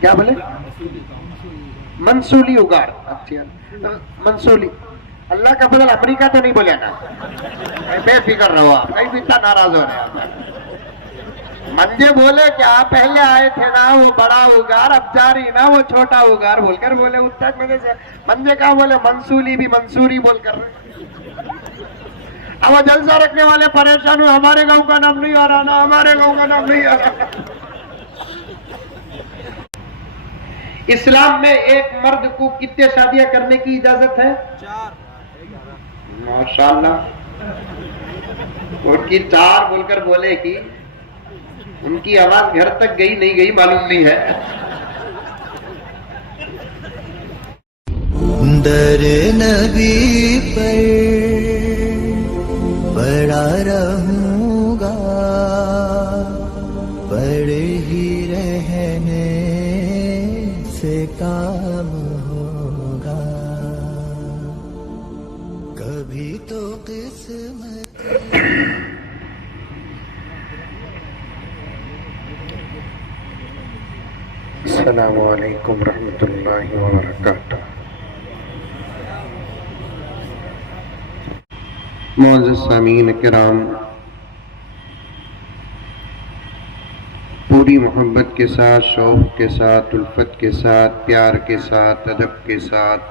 کیا بولے؟ منصولی اگار. اچھا منصولی. اللہ کا بدل امریکہ تو نہیں بولے نا؟ بے فکر رہو آپ، کہیں بھی اتنا ناراض ہو رہے ہیں. منجے بولے کہ آپ پہلے آئے تھے نا وہ بڑا اگار، اب جا رہی نا وہ چھوٹا اگار بول کر بولے. اتر میں سے منجے کہاں بولے؟ منصولی بھی منصوری بول کر رہے. اب وہ جلسہ رکھنے والے پریشان ہوئے، ہمارے گاؤں کا نام نہیں آ رہا نا، ہمارے گاؤں کا نام نہیں آ رہا. اسلام میں ایک مرد کو کتنے شادیاں کرنے کی اجازت ہے؟ 4. ماشاءاللہ. ان کی 4 بول کر بولے کہ ان کی آواز گھر تک گئی نہیں گئی معلوم نہیں ہے. در نبی پر پڑا رہوں گا، پڑے ہی رہنے سے کام ہوگا، کبھی تو قسمت. السلام علیکم ورحمۃ اللہ وبرکاتہ. معزز سامعین کرام، پوری محبت کے ساتھ، شوق کے ساتھ، الفت کے ساتھ، پیار کے ساتھ، ادب کے ساتھ،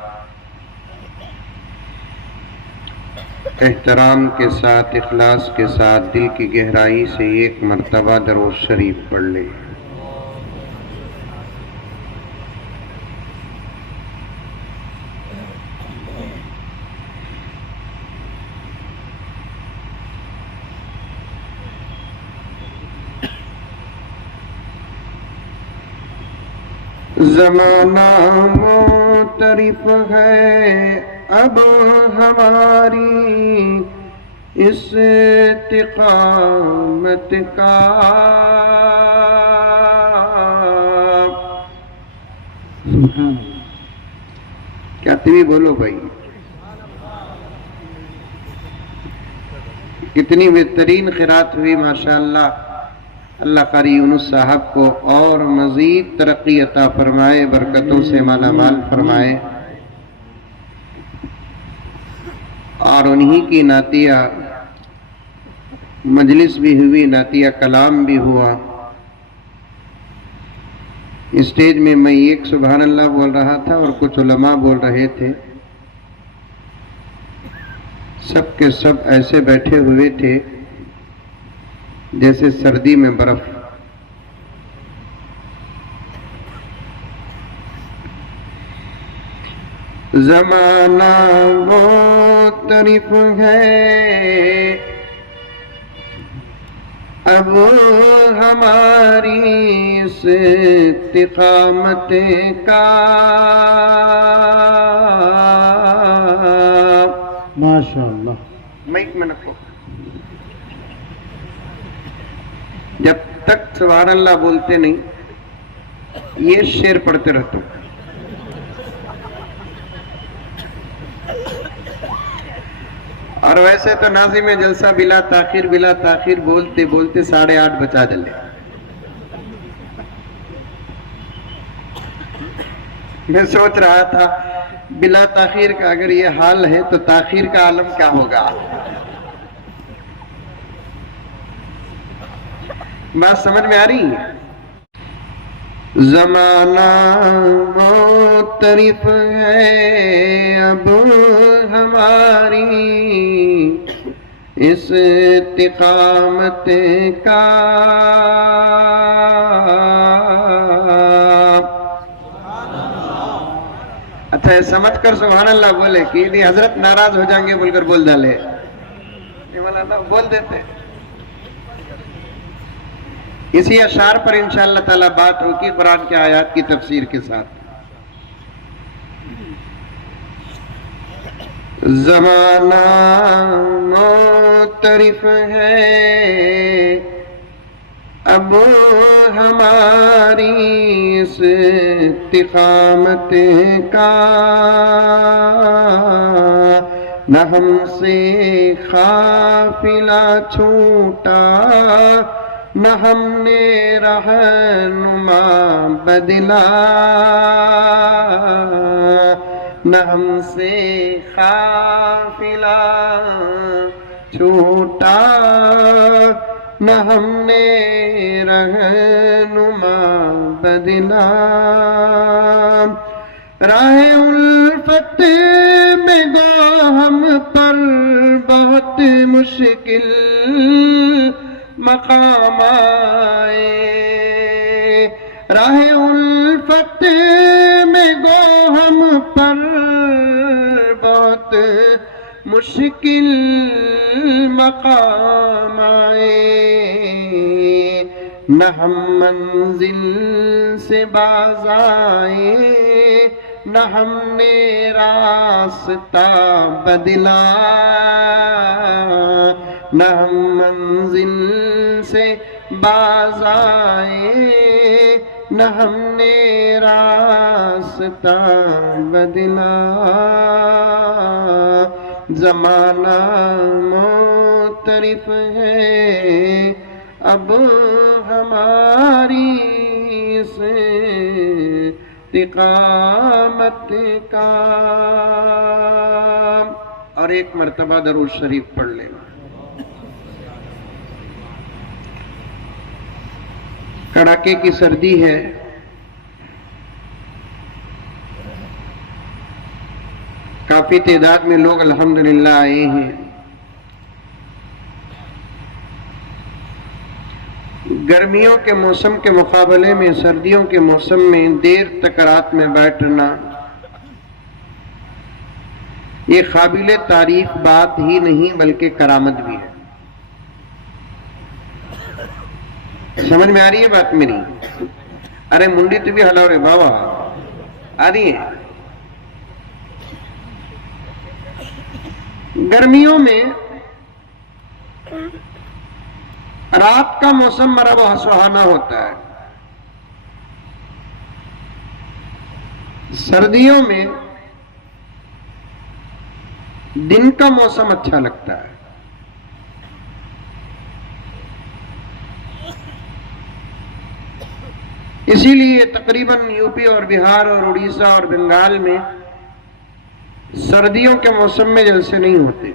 احترام کے ساتھ، اخلاص کے ساتھ، دل کی گہرائی سے ایک مرتبہ درود شریف پڑھ لیں. زمانہ معترف ہے اب ہماری استقامت کا، کیا تمہیں بولو بھائی؟ کتنی بہترین قرات ہوئی ماشاءاللہ. اللہ قاری یونس صاحب کو اور مزید ترقی عطا فرمائے، برکتوں سے مالا مال فرمائے، اور انہی کی نعتیہ مجلس بھی ہوئی، نعتیہ کلام بھی ہوا. اسٹیج میں میں ایک سبحان اللہ بول رہا تھا اور کچھ علماء بول رہے تھے. سب کے سب ایسے بیٹھے ہوئے تھے جیسے سردی میں برف. زمانہ معترف ہے اب ہماری استقامت کا، ماشاءاللہ. مائک میں رکھو. جب تک سبحان اللہ بولتے نہیں یہ شعر پڑھتے رہتا ہوں. اور ویسے تو ناظم جلسہ بلا تاخیر بولتے بولتے 8:30 بجا ڈلے. میں سوچ رہا تھا بلا تاخیر کا اگر یہ حال ہے تو تاخیر کا عالم کیا ہوگا. بات سمجھ میں آ رہی ہے؟ زمانہ معترف ہے اب ہماری استقامت کا، اچھا سمجھ کر سبحان اللہ بولے کہ نہیں حضرت ناراض ہو جائیں گے بول کر بول ڈالے. بول دیتے. اسی اشعار پر انشاءاللہ تعالی بات ہوگی قرآن کے آیات کی تفسیر کے ساتھ. زمانہ معترف ہے اب ہماری استقامت کا، نہ ہم سے قافلہ چھوٹا نہ ہم نے رہنما بدلا، نہ ہم سے قافلہ چھوٹا، نہ ہم نے رہنما بدلا۔ راہ الفت میں گو ہم پر بہت مشکل مقام آئے، راہ الفت میں گو ہم پر بہت مشکل مقام آئے، نہ ہم منزل سے باز آئے، نہ ہم نے راستہ بدلا، نہ ہم منزل سے باز آئے، نہ ہم نے راستہ بدلا۔ زمانہ معترف ہے اب ہماری اس استقامت کا۔ اور ایک مرتبہ درود شریف پڑھ لینا۔ کڑاکے کی سردی ہے، کافی تعداد میں لوگ الحمدللہ آئے ہیں۔ گرمیوں کے موسم کے مقابلے میں سردیوں کے موسم میں دیر تک رات میں بیٹھنا یہ قابل تعریف بات ہی نہیں بلکہ کرامت بھی ہے۔ سمجھ میں آ رہی ہے بات میری؟ ارے منڈی تو بھی ہلاو رے بابا، آ رہی ہے؟ گرمیوں میں رات کا موسم بڑا بہت سہانا ہوتا ہے، سردیوں میں دن کا موسم اچھا لگتا ہے۔ اسی لیے تقریباً یو پی اور بہار اور اڑیسہ اور بنگال میں سردیوں کے موسم میں جلسے نہیں ہوتے،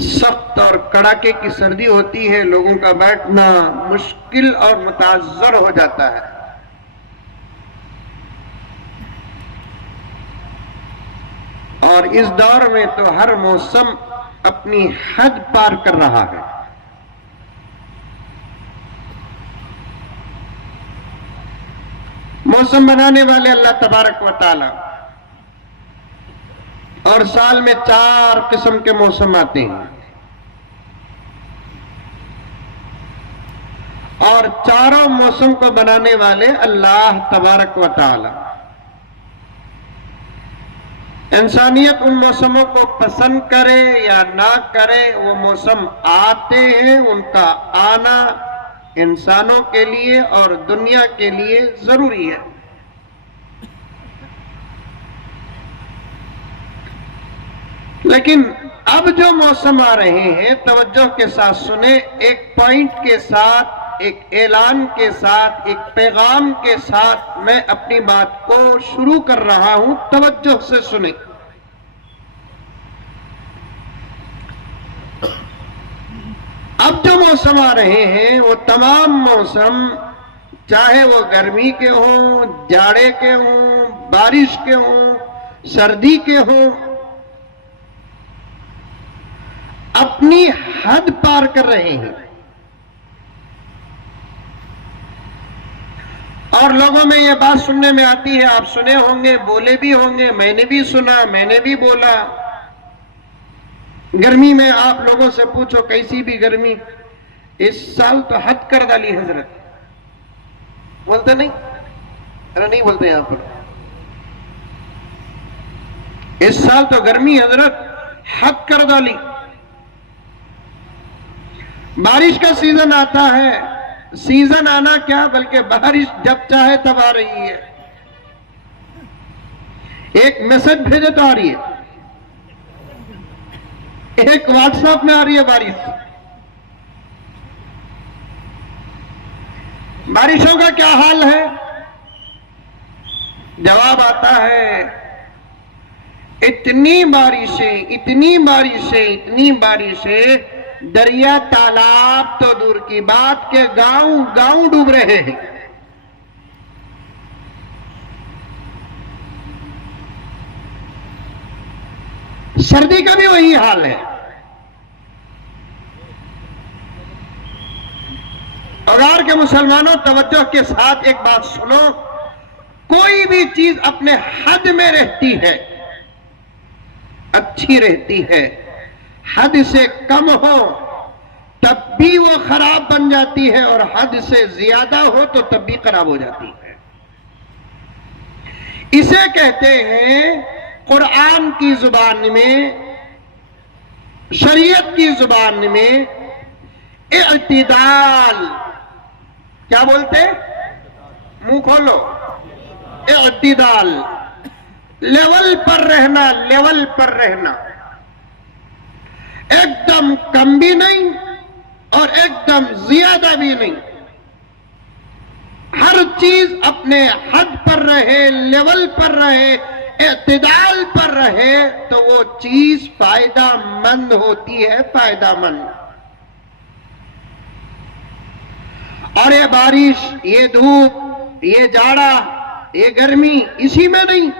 سخت اور کڑاکے کی سردی ہوتی ہے، لوگوں کا بیٹھنا مشکل اور متعذر ہو جاتا ہے۔ اور اس دور میں تو ہر موسم اپنی حد پار کر رہا ہے۔ موسم بنانے والے اللہ تبارک و تعالی، اور سال میں 4 قسم کے موسم آتے ہیں، اور چاروں موسم کو بنانے والے اللہ تبارک و تعالی۔ انسانیت ان موسموں کو پسند کرے یا نہ کرے، وہ موسم آتے ہیں، ان کا آنا انسانوں کے لیے اور دنیا کے لیے ضروری ہے۔ لیکن اب جو موسم آ رہے ہیں توجہ کے ساتھ سنیں، ایک پوائنٹ کے ساتھ، ایک اعلان کے ساتھ، ایک پیغام کے ساتھ میں اپنی بات کو شروع کر رہا ہوں، توجہ سے سنیں۔ اب جو موسم آ رہے ہیں وہ تمام موسم، چاہے وہ گرمی کے ہوں، جاڑے کے ہوں، بارش کے ہوں، سردی کے ہوں، اپنی حد پار کر رہے ہیں۔ اور لوگوں میں یہ بات سننے میں آتی ہے، آپ سنے ہوں گے، بولے بھی ہوں گے، میں نے بھی سنا، میں نے بھی بولا۔ گرمی میں آپ لوگوں سے پوچھو کیسی بھی گرمی، اس سال تو حد کر ڈالی حضرت، بولتے نہیں؟ ارے نہیں بولتے یہاں پر، اس سال تو گرمی حضرت حد کر ڈالی۔ بارش کا سیزن آتا ہے، سیزن آنا کیا بلکہ بارش جب چاہے تب آ رہی ہے، ایک میسج بھیجے تو آ رہی ہے، ایک واٹس ایپ میں آ رہی ہے بارش۔ بارشوں کا کیا حال ہے؟ جواب آتا ہے اتنی بارشیں دریا تالاب تو دور کی بات کہ گاؤں ڈوب رہے ہیں. سردی کا بھی وہی حال ہے. اگر کے مسلمانوں توجہ کے ساتھ ایک بات سنو، کوئی بھی چیز اپنے حد میں رہتی ہے اچھی رہتی ہے، حد سے کم ہو تب بھی وہ خراب بن جاتی ہے، اور حد سے زیادہ ہو تو تب بھی خراب ہو جاتی ہے. اسے کہتے ہیں قرآن کی زبان میں، شریعت کی زبان میں اعتدال. کیا بولتے؟ منہ کھولو. اعتدال، لیول پر رہنا، ایک دم کم بھی نہیں اور ایک دم زیادہ بھی نہیں. ہر چیز اپنے حد پر رہے، لیول پر رہے، اعتدال پر رہے تو وہ چیز فائدہ مند ہوتی ہے، فائدہ مند. اور یہ بارش، یہ دھوپ، یہ جاڑا، یہ گرمی اسی میں نہیں.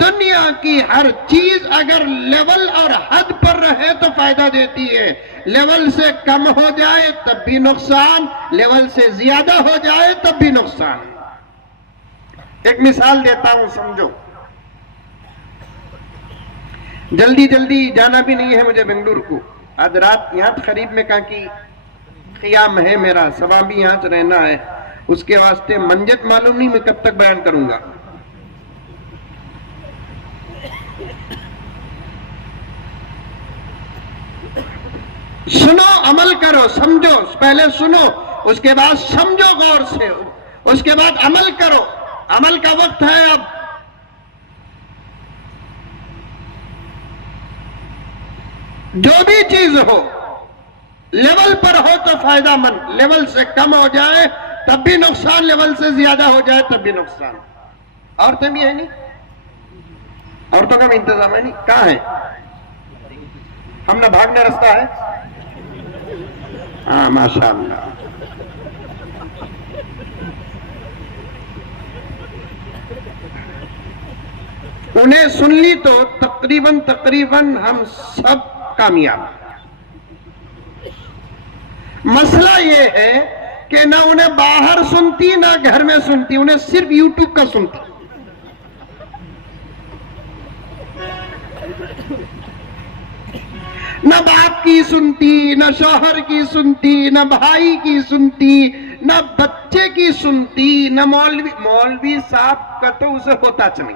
دنیا کی ہر چیز اگر لیول اور حد پر رہے تو فائدہ دیتی ہے، لیول سے کم ہو جائے تب بھی نقصان، لیول سے زیادہ ہو جائے تب بھی نقصان. ایک مثال دیتا ہوں، سمجھو. جلدی جانا بھی نہیں ہے مجھے بنگلور کو. آج رات یہاں قریب میں کہاں کی قیام ہے میرا، صبح بھی یہاں سے رہنا ہے. اس کے واسطے منجت معلوم نہیں میں کب تک بیان کروں گا. سنو، عمل کرو، سمجھو. پہلے سنو، اس کے بعد سمجھو غور سے، اس کے بعد عمل کرو. عمل کا وقت ہے اب. جو بھی چیز ہو لیول پر ہو تو فائدہ مند، لیول سے کم ہو جائے تب بھی نقصان، لیول سے زیادہ ہو جائے تب بھی نقصان. عورتیں بھی ہیں نہیں؟ عورتوں کا بھی انتظام ہے نہیں؟ کہاں ہے؟ ہم نہ بھاگنا رستہ ہے. ہاں ماشاءاللہ. انہیں سن لی تو تقریباً ہم سب کامیاب. مسئلہ یہ ہے کہ نہ انہیں باہر سنتی نہ گھر میں سنتی، انہیں صرف یوٹیوب کا سنتی. نہ باپ کی سنتی، نہ شوہر کی سنتی، نہ بھائی کی سنتی، نہ بچے کی سنتی، نہ مولوی صاحب کا تو اسے ہوتا چلی.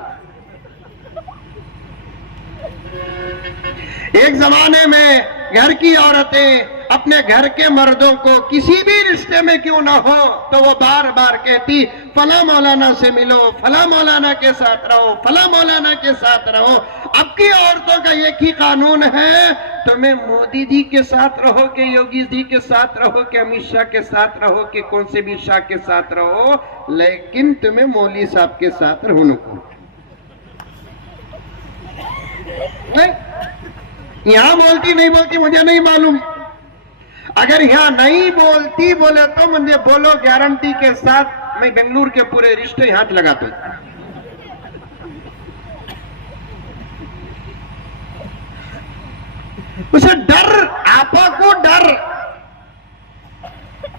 ایک زمانے میں گھر کی عورتیں اپنے گھر کے مردوں کو کسی بھی رشتے میں کیوں نہ ہو تو وہ بار بار کہتی فلاں مولانا سے ملو، فلاں مولانا کے ساتھ رہو، فلاں مولانا کے ساتھ رہو. اب کی عورتوں کا ایک ہی قانون ہے، تمہیں مودی جی کے ساتھ رہو کہ یوگی جی کے ساتھ رہو کہ امت شاہ کے ساتھ رہو کہ کون سے بھی شاہ کے ساتھ رہو، لیکن تمہیں مولوی صاحب کے ساتھ رہنے کو. یہاں بولتی نہیں بولتی مجھے نہیں معلوم. اگر یہاں نہیں بولتی بولے تو مجھے بولو، گارنٹی کے ساتھ میں بنگلور کے پورے رشتے ہاتھ لگاتا ہوں. اسے ڈر، آپا کو ڈر.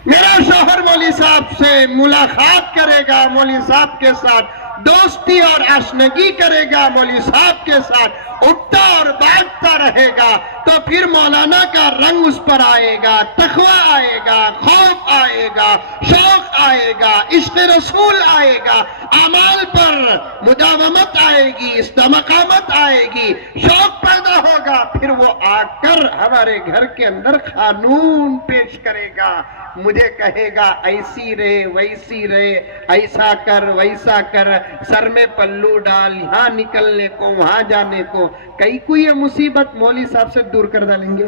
میرا شوہر مولوی صاحب سے ملاقات کرے گا، مولوی صاحب کے ساتھ دوستی اور آشنگی کرے گا، مولوی صاحب کے ساتھ اٹھتا اور بیٹھتا رہے گا تو پھر مولانا کا رنگ اس پر آئے گا، تقوی آئے گا، خوف آئے گا، شوق آئے گا، عشق رسول آئے گا، اعمال پر مداومت آئے گی، استقامت آئے گی، شوق پیدا ہوگا. پھر وہ آ کر ہمارے گھر کے اندر قانون پیش کرے گا، مجھے کہے گا ایسی رہے، ویسی رہے، ایسا کر، ویسا کر، سر میں پلو ڈال، یہاں نکلنے کو، وہاں جانے کو. کئی کوئی یہ مصیبت مولوی صاحب سے دور کر ڈالیں گے.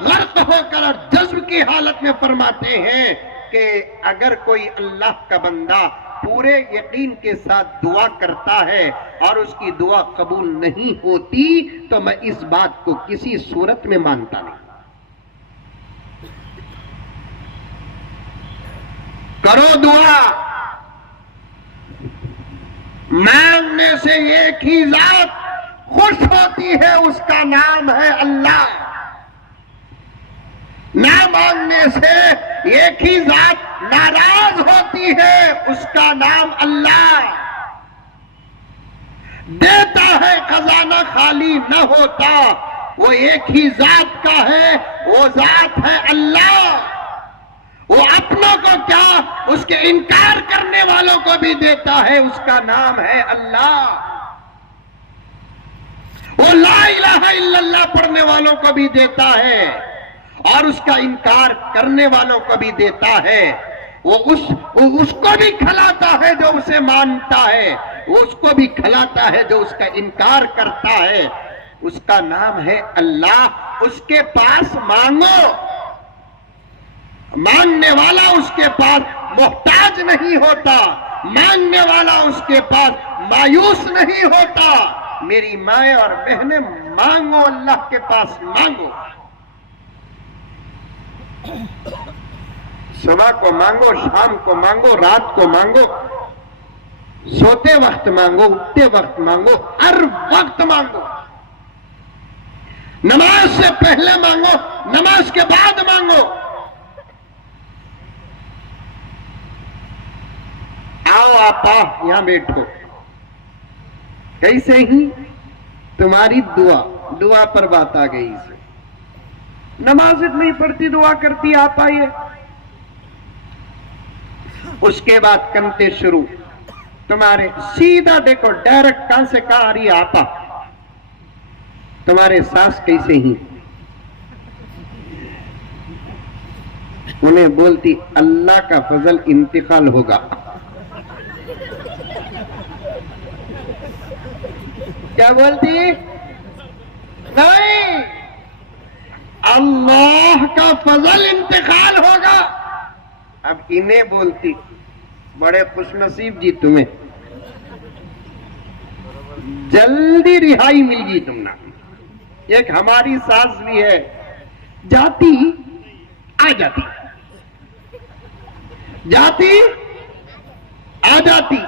غرق ہو کر اور جذب کی حالت میں فرماتے ہیں کہ اگر کوئی اللہ کا بندہ پورے یقین کے ساتھ دعا کرتا ہے اور اس کی دعا قبول نہیں ہوتی تو میں اس بات کو کسی صورت میں مانتا نہیں. کرو دعا. مانگنے سے ایک ہی ذات خوش ہوتی ہے، اس کا نام ہے اللہ. نہ مانگنے سے ایک ہی ذات ناراض ہوتی ہے، اس کا نام اللہ. دیتا ہے خزانہ خالی نہ ہوتا، وہ ایک ہی ذات کا ہے، وہ ذات ہے اللہ. وہ اپنوں کو کیا، اس کے انکار کرنے والوں کو بھی دیتا ہے، اس کا نام ہے اللہ. وہ لا الہ الا اللہ پڑھنے والوں کو بھی دیتا ہے اور اس کا انکار کرنے والوں کو بھی دیتا ہے. وہ اس کو بھی کھلاتا ہے جو اسے مانتا ہے، وہ اس کو بھی کھلاتا ہے جو اس کا انکار کرتا ہے. اس کا نام ہے اللہ. اس کے پاس مانگو. مانگنے والا اس کے پاس محتاج نہیں ہوتا، مانگنے والا اس کے پاس مایوس نہیں ہوتا. میری مائیں اور بہنیں، مانگو، اللہ کے پاس مانگو. صبح کو مانگو، شام کو مانگو، رات کو مانگو، سوتے وقت مانگو، اٹھتے وقت مانگو، ہر وقت مانگو. نماز سے پہلے مانگو، نماز کے بعد مانگو. آؤ آپا یہاں بیٹھو. کیسے ہی تمہاری دعا پر بات آ گئی. نماز نہیں پڑھتی، دعا کرتی، آپ آئیے. اس کے بعد کنتے شروع. تمہارے سیدھا دیکھو، ڈائریکٹ کہاں سے کہاں آ رہی ہے آپا. تمہارے ساس کیسے ہی انہیں بولتی اللہ کا فضل انتقال ہوگا. کیا بولتی؟ نہیں، اللہ کا فضل انتقال ہوگا. اب انہیں بولتی بڑے خوش نصیب جی، تمہیں جلدی رہائی مل گئی تم نا. ایک ہماری ساس بھی ہے، جاتی آ جاتی، جاتی آ جاتی.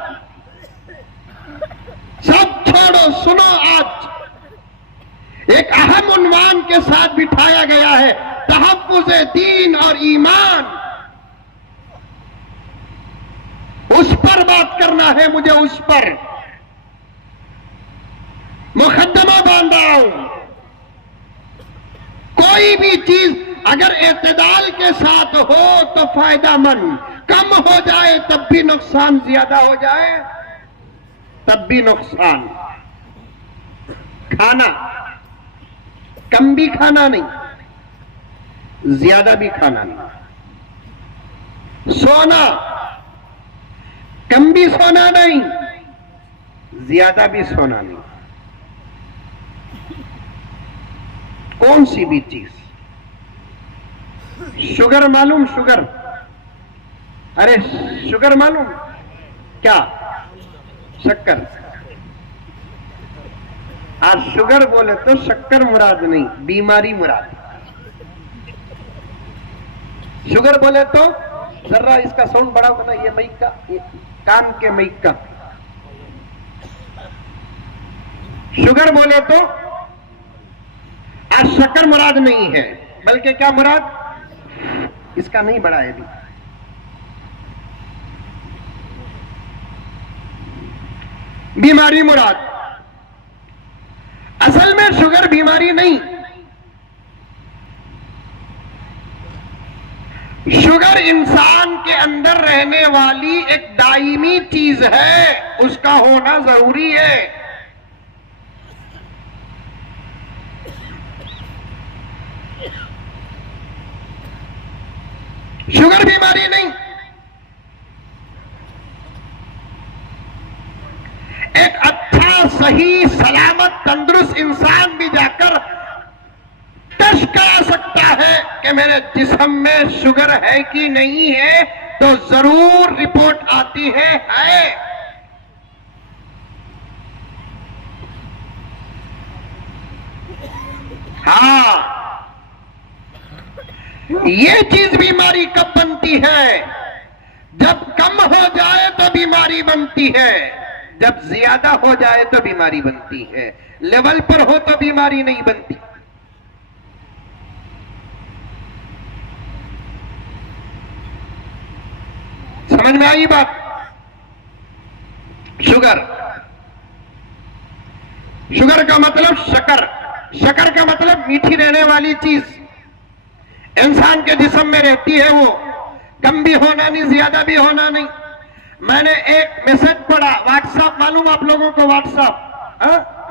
سب چھوڑو، سنو، آج ایک اہم عنوان کے ساتھ بٹھایا گیا ہے، تحفظ دین اور ایمان. اس پر بات کرنا ہے مجھے، اس پر مقدمہ باندھا ہوں. کوئی بھی چیز اگر اعتدال کے ساتھ ہو تو فائدہ مند، کم ہو جائے تب بھی نقصان، زیادہ ہو جائے تب بھی نقصان. کھانا کم بھی کھانا نہیں، زیادہ بھی کھانا نہیں. سونا کم بھی سونا نہیں، زیادہ بھی سونا نہیں. کون سی بھی چیز. شوگر معلوم؟ شوگر، ارے شوگر معلوم کیا؟ شکر. آج شوگر بولے تو شکر مراد نہیں، بیماری مراد. شوگر بولے تو ذرا اس کا ساؤنڈ بڑا ہونا، یہ مائک کا، یہ کان کے مائک کا. شوگر بولے تو آج شکر مراد نہیں ہے، بلکہ کیا مراد؟ اس کا نہیں بڑا ہے بھی. بیماری مراد. اصل میں شوگر بیماری نہیں، شوگر انسان کے اندر رہنے والی ایک دائمی چیز ہے، اس کا ہونا ضروری ہے. شوگر بیماری نہیں. ایک اچھا، صحیح، سلامت، تندرست انسان بھی جا کر ٹچ کرا سکتا بتاتا ہے کہ میرے جسم میں شوگر ہے کہ نہیں ہے تو ضرور رپورٹ آتی ہے ہاں یہ چیز بیماری کب بنتی ہے؟ جب کم ہو جائے تو بیماری بنتی ہے، جب زیادہ ہو جائے تو بیماری بنتی ہے، لیول پر ہو تو بیماری نہیں بنتی۔ سمجھ میں آئی بات؟ شوگر کا مطلب شکر، شکر کا مطلب میٹھی رہنے والی چیز انسان کے جسم میں رہتی ہے، وہ کم بھی ہونا نہیں زیادہ بھی ہونا نہیں۔ میں نے ایک میسج پڑھا واٹس ایپ، معلوم آپ لوگوں کو واٹس ایپ؟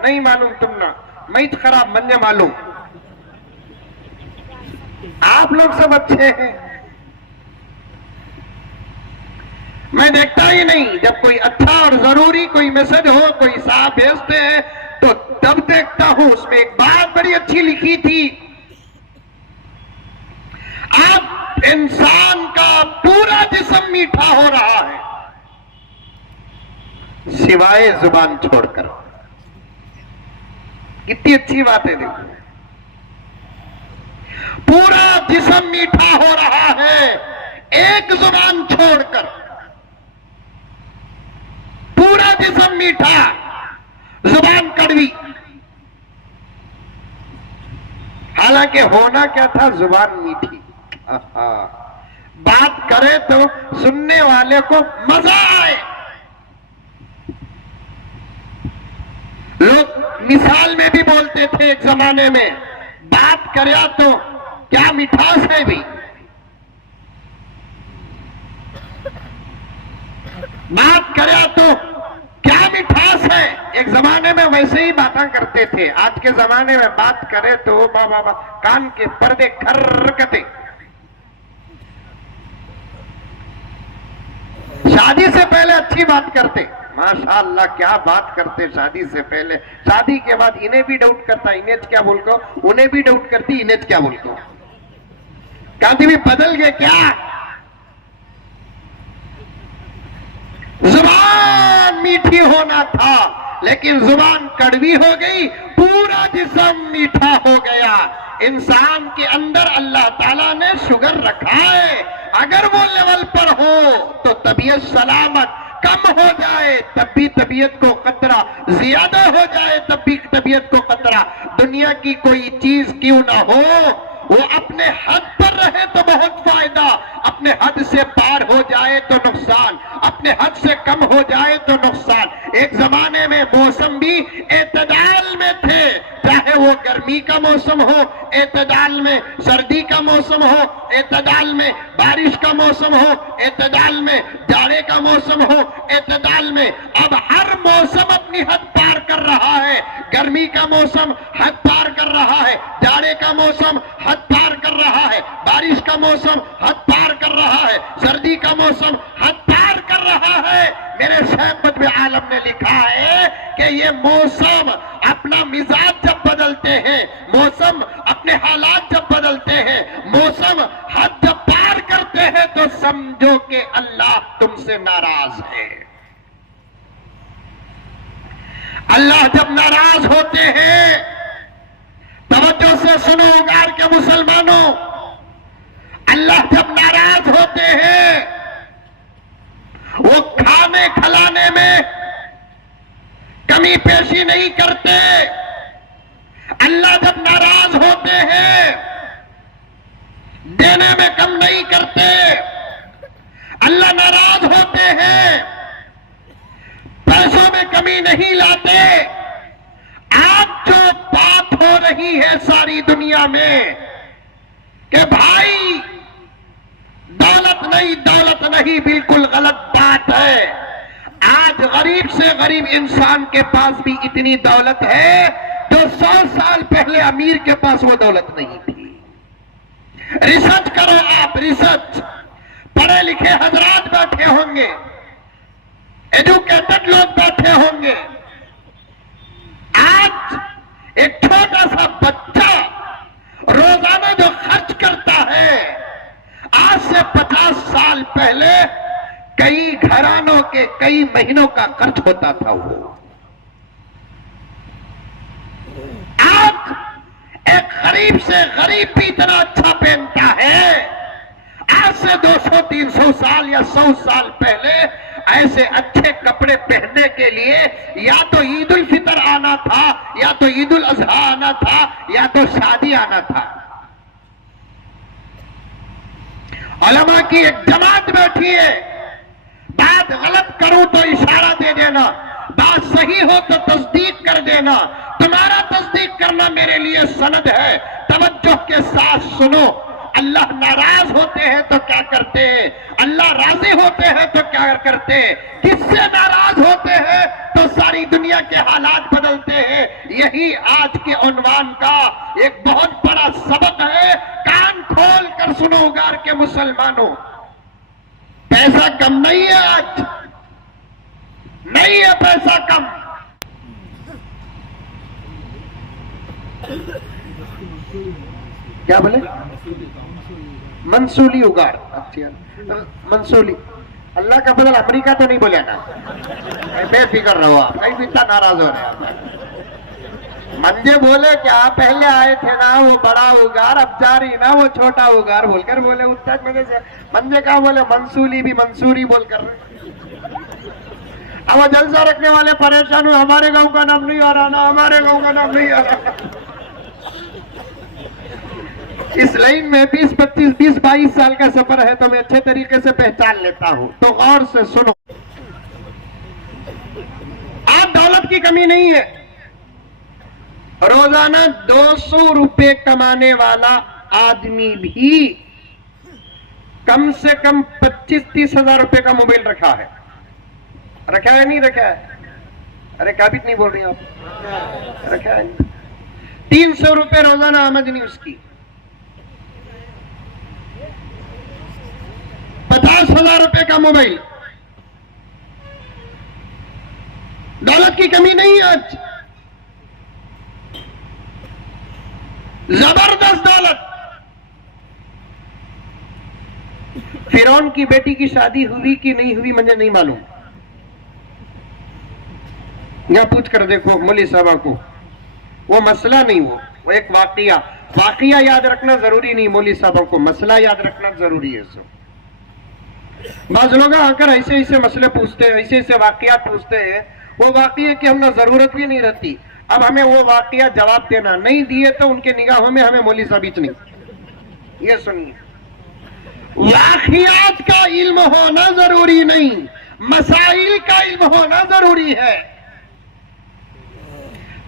نہیں معلوم تم نا، میں خراب منجے معلوم، آپ لوگ سب اچھے ہیں، میں دیکھتا ہی نہیں، جب کوئی اچھا اور ضروری کوئی میسج ہو کوئی صاحب بھیجتے ہیں تو تب دیکھتا ہوں۔ اس میں ایک بات بڑی اچھی لکھی تھی، اب انسان کا پورا جسم میٹھا ہو رہا ہے سوائے زبان چھوڑ کر۔ کتنی اچھی بات ہے، دیکھو پورا جسم میٹھا ہو رہا ہے ایک زبان چھوڑ کر، پورا جسم میٹھا زبان کڑوی۔ حالانکہ ہونا کیا تھا؟ زبان میٹھی، بات کرے تو سننے والے کو مزہ آئے۔ لوگ مثال میں بھی بولتے تھے ایک زمانے میں، بات کریا تو کیا مٹھاس ہے بھی، بات کریا تو کیا مٹھاس ہے۔ ایک زمانے میں ویسے ہی باتاں کرتے تھے، آج کے زمانے میں بات کرے تو بابا کان کے پردے کھرکتے۔ شادی سے پہلے اچھی بات کرتے، ماشاءاللہ کیا بات کرتے شادی سے پہلے، شادی کے بعد انہیں بھی ڈاؤٹ کرتا، انہیں کیا بول کو، انہیں بھی ڈاؤٹ کرتی، انہیں کیا بول کو، کہتی بھی بدل گئے کیا؟ زبان میٹھی ہونا تھا لیکن زبان کڑوی ہو گئی، پورا جسم میٹھا ہو گیا۔ انسان کے اندر اللہ تعالیٰ نے شوگر رکھا ہے، اگر وہ لیول پر ہو تو طبیعت سلامت، کم ہو جائے تب بھی طبیعت کو خطرہ، زیادہ ہو جائے تب بھی طبیعت کو خطرہ۔ دنیا کی کوئی چیز کیوں نہ ہو، وہ اپنے حد پر رہے تو بہت فائدہ، اپنے حد سے پار ہو جائے تو نقصان، اپنے حد سے کم ہو جائے تو نقصان۔ ایک زمانے میں موسم بھی اعتدال میں تھے، چاہے وہ گرمی کا موسم ہو اعتدال میں، سردی کا موسم ہو اعتدال میں، بارش کا موسم ہو اعتدال میں، جاڑے کا موسم ہو اعتدال میں۔ اب ہر موسم اپنی حد پار کر رہا ہے، گرمی کا موسم حد پار کر رہا ہے، جاڑے کا موسم حد پار کر رہا ہے، بارش کا موسم حد پار کر رہا ہے، سردی کا موسم حد پار کر رہا ہے۔ میرے شیخ مطبع عالم نے لکھا ہے کہ یہ موسم اپنا مزاج جب بدلتے ہیں، موسم اپنے حالات جب بدلتے ہیں، موسم حد جب پار کرتے ہیں تو سمجھو کہ اللہ تم سے ناراض ہے۔ اللہ جب ناراض ہوتے ہیں، توجہ سے سنو اگار کے مسلمانوں، اللہ جب ناراض ہوتے ہیں وہ کھانے کھلانے میں کمی پیشی نہیں کرتے۔ اللہ جب ناراض ہوتے ہیں دینے میں کم نہیں کرتے۔ اللہ ناراض ہوتے ہیں پیسوں میں کمی نہیں لاتے۔ آج جو بات ہو رہی ہے ساری دنیا میں کہ بھائی دولت نہیں بالکل غلط بات ہے۔ آج غریب سے غریب انسان کے پاس بھی اتنی دولت ہے جو 100 سال پہلے امیر کے پاس وہ دولت نہیں تھی۔ ریسرچ کرو آپ، ریسرچ، پڑھے لکھے حضرات بیٹھے ہوں گے، ایجوکیٹڈ لوگ بیٹھے ہوں گے۔ آج ایک چھوٹا سا بچہ روزانہ جو خرچ کرتا ہے، آج سے 50 سال پہلے کئی گھرانوں کے کئی مہینوں کا خرچ ہوتا تھا وہ. آج ایک غریب سے غریب بھی اتنا اچھا پہنتا ہے. آج سے 200-300 سال یا 100 سال پہلے ایسے اچھے کپڑے پہننے کے لیے یا تو عید الفطر آنا تھا، یا تو عید الاضحیٰ آنا تھا، یا تو شادی آنا تھا. علماء کی ایک جماعت بیٹھی ہے، بات غلط کروں تو اشارہ دے دینا، بات صحیح ہو تو تصدیق کر دینا. تمہارا تصدیق کرنا میرے لیے سند ہے. توجہ کے ساتھ سنو. اللہ ناراض ہوتے ہیں تو کیا کرتے ہیں؟ اللہ راضی ہوتے ہیں تو کیا کرتے ہیں؟ کس سے ناراض ہوتے ہیں تو ساری دنیا کے حالات بدلتے ہیں. یہی آج کے عنوان کا ایک بہت بڑا سبق ہے. کان کھول کر سنو اگار کے مسلمانوں. پیسہ کم نہیں ہے، آج نہیں ہے پیسہ کم. کیا بولے؟ منصولی اگار. منصولی. اللہ کا بدل امریکہ تو نہیں بولے نا؟ بے فکر رہو آپ، کہیں بھی اتنا ناراض ہو رہے ہیں. منجے بولے کیا پہلے آئے تھے نا وہ بڑا اگار، اب جا رہی نا وہ چھوٹا اگار بول کر بولے. استاد میں سے منجے کہاں بولے؟ منصولی بھی منصوری بول کر رہے. اب وہ جلسہ رکھنے والے پریشان ہوئے، ہمارے گاؤں کا نام نہیں آ رہا نا، ہمارے گاؤں کا نام نہیں آ رہا. اس لائن میں 20-22 سال کا سفر ہے تو میں اچھے طریقے سے پہچان لیتا ہوں. تو غور سے سنو. آج دولت کی کمی نہیں ہے. روزانہ 200 روپے کمانے والا آدمی بھی کم سے کم 25-30 ہزار روپے کا موبائل رکھا ہے. رکھا ہے نہیں رکھا ہے؟ ارے کابت نہیں بول رہی آپ. رکھا ہے. 300 روپے روزانہ آمدنی اس کی. 50,000 روپے کا موبائل. دولت کی کمی نہیں ہے آج. زبردست دولت. فرعون کی بیٹی کی شادی ہوئی کہ نہیں ہوئی مجھے نہیں معلوم. یہاں پوچھ کر دیکھو مولوی صاحبہ کو. وہ مسئلہ نہیں، وہ ایک واقعہ یاد رکھنا ضروری نہیں. مولوی صاحبہ کو مسئلہ یاد رکھنا ضروری ہے. بعض لوگ آ کر ایسے ایسے مسئلے پوچھتے ہیں، ایسے ایسے واقعات پوچھتے ہیں، وہ واقعے کی ہمیں ضرورت بھی نہیں رہتی. اب ہمیں وہ واقعہ جواب دینا نہیں دیے تو ان کے نگاہوں میں ہمیں مولوی صاحب ہی نہیں. یہ سنیے، واقعات کا علم ہونا ضروری نہیں، مسائل کا علم ہونا ضروری ہے.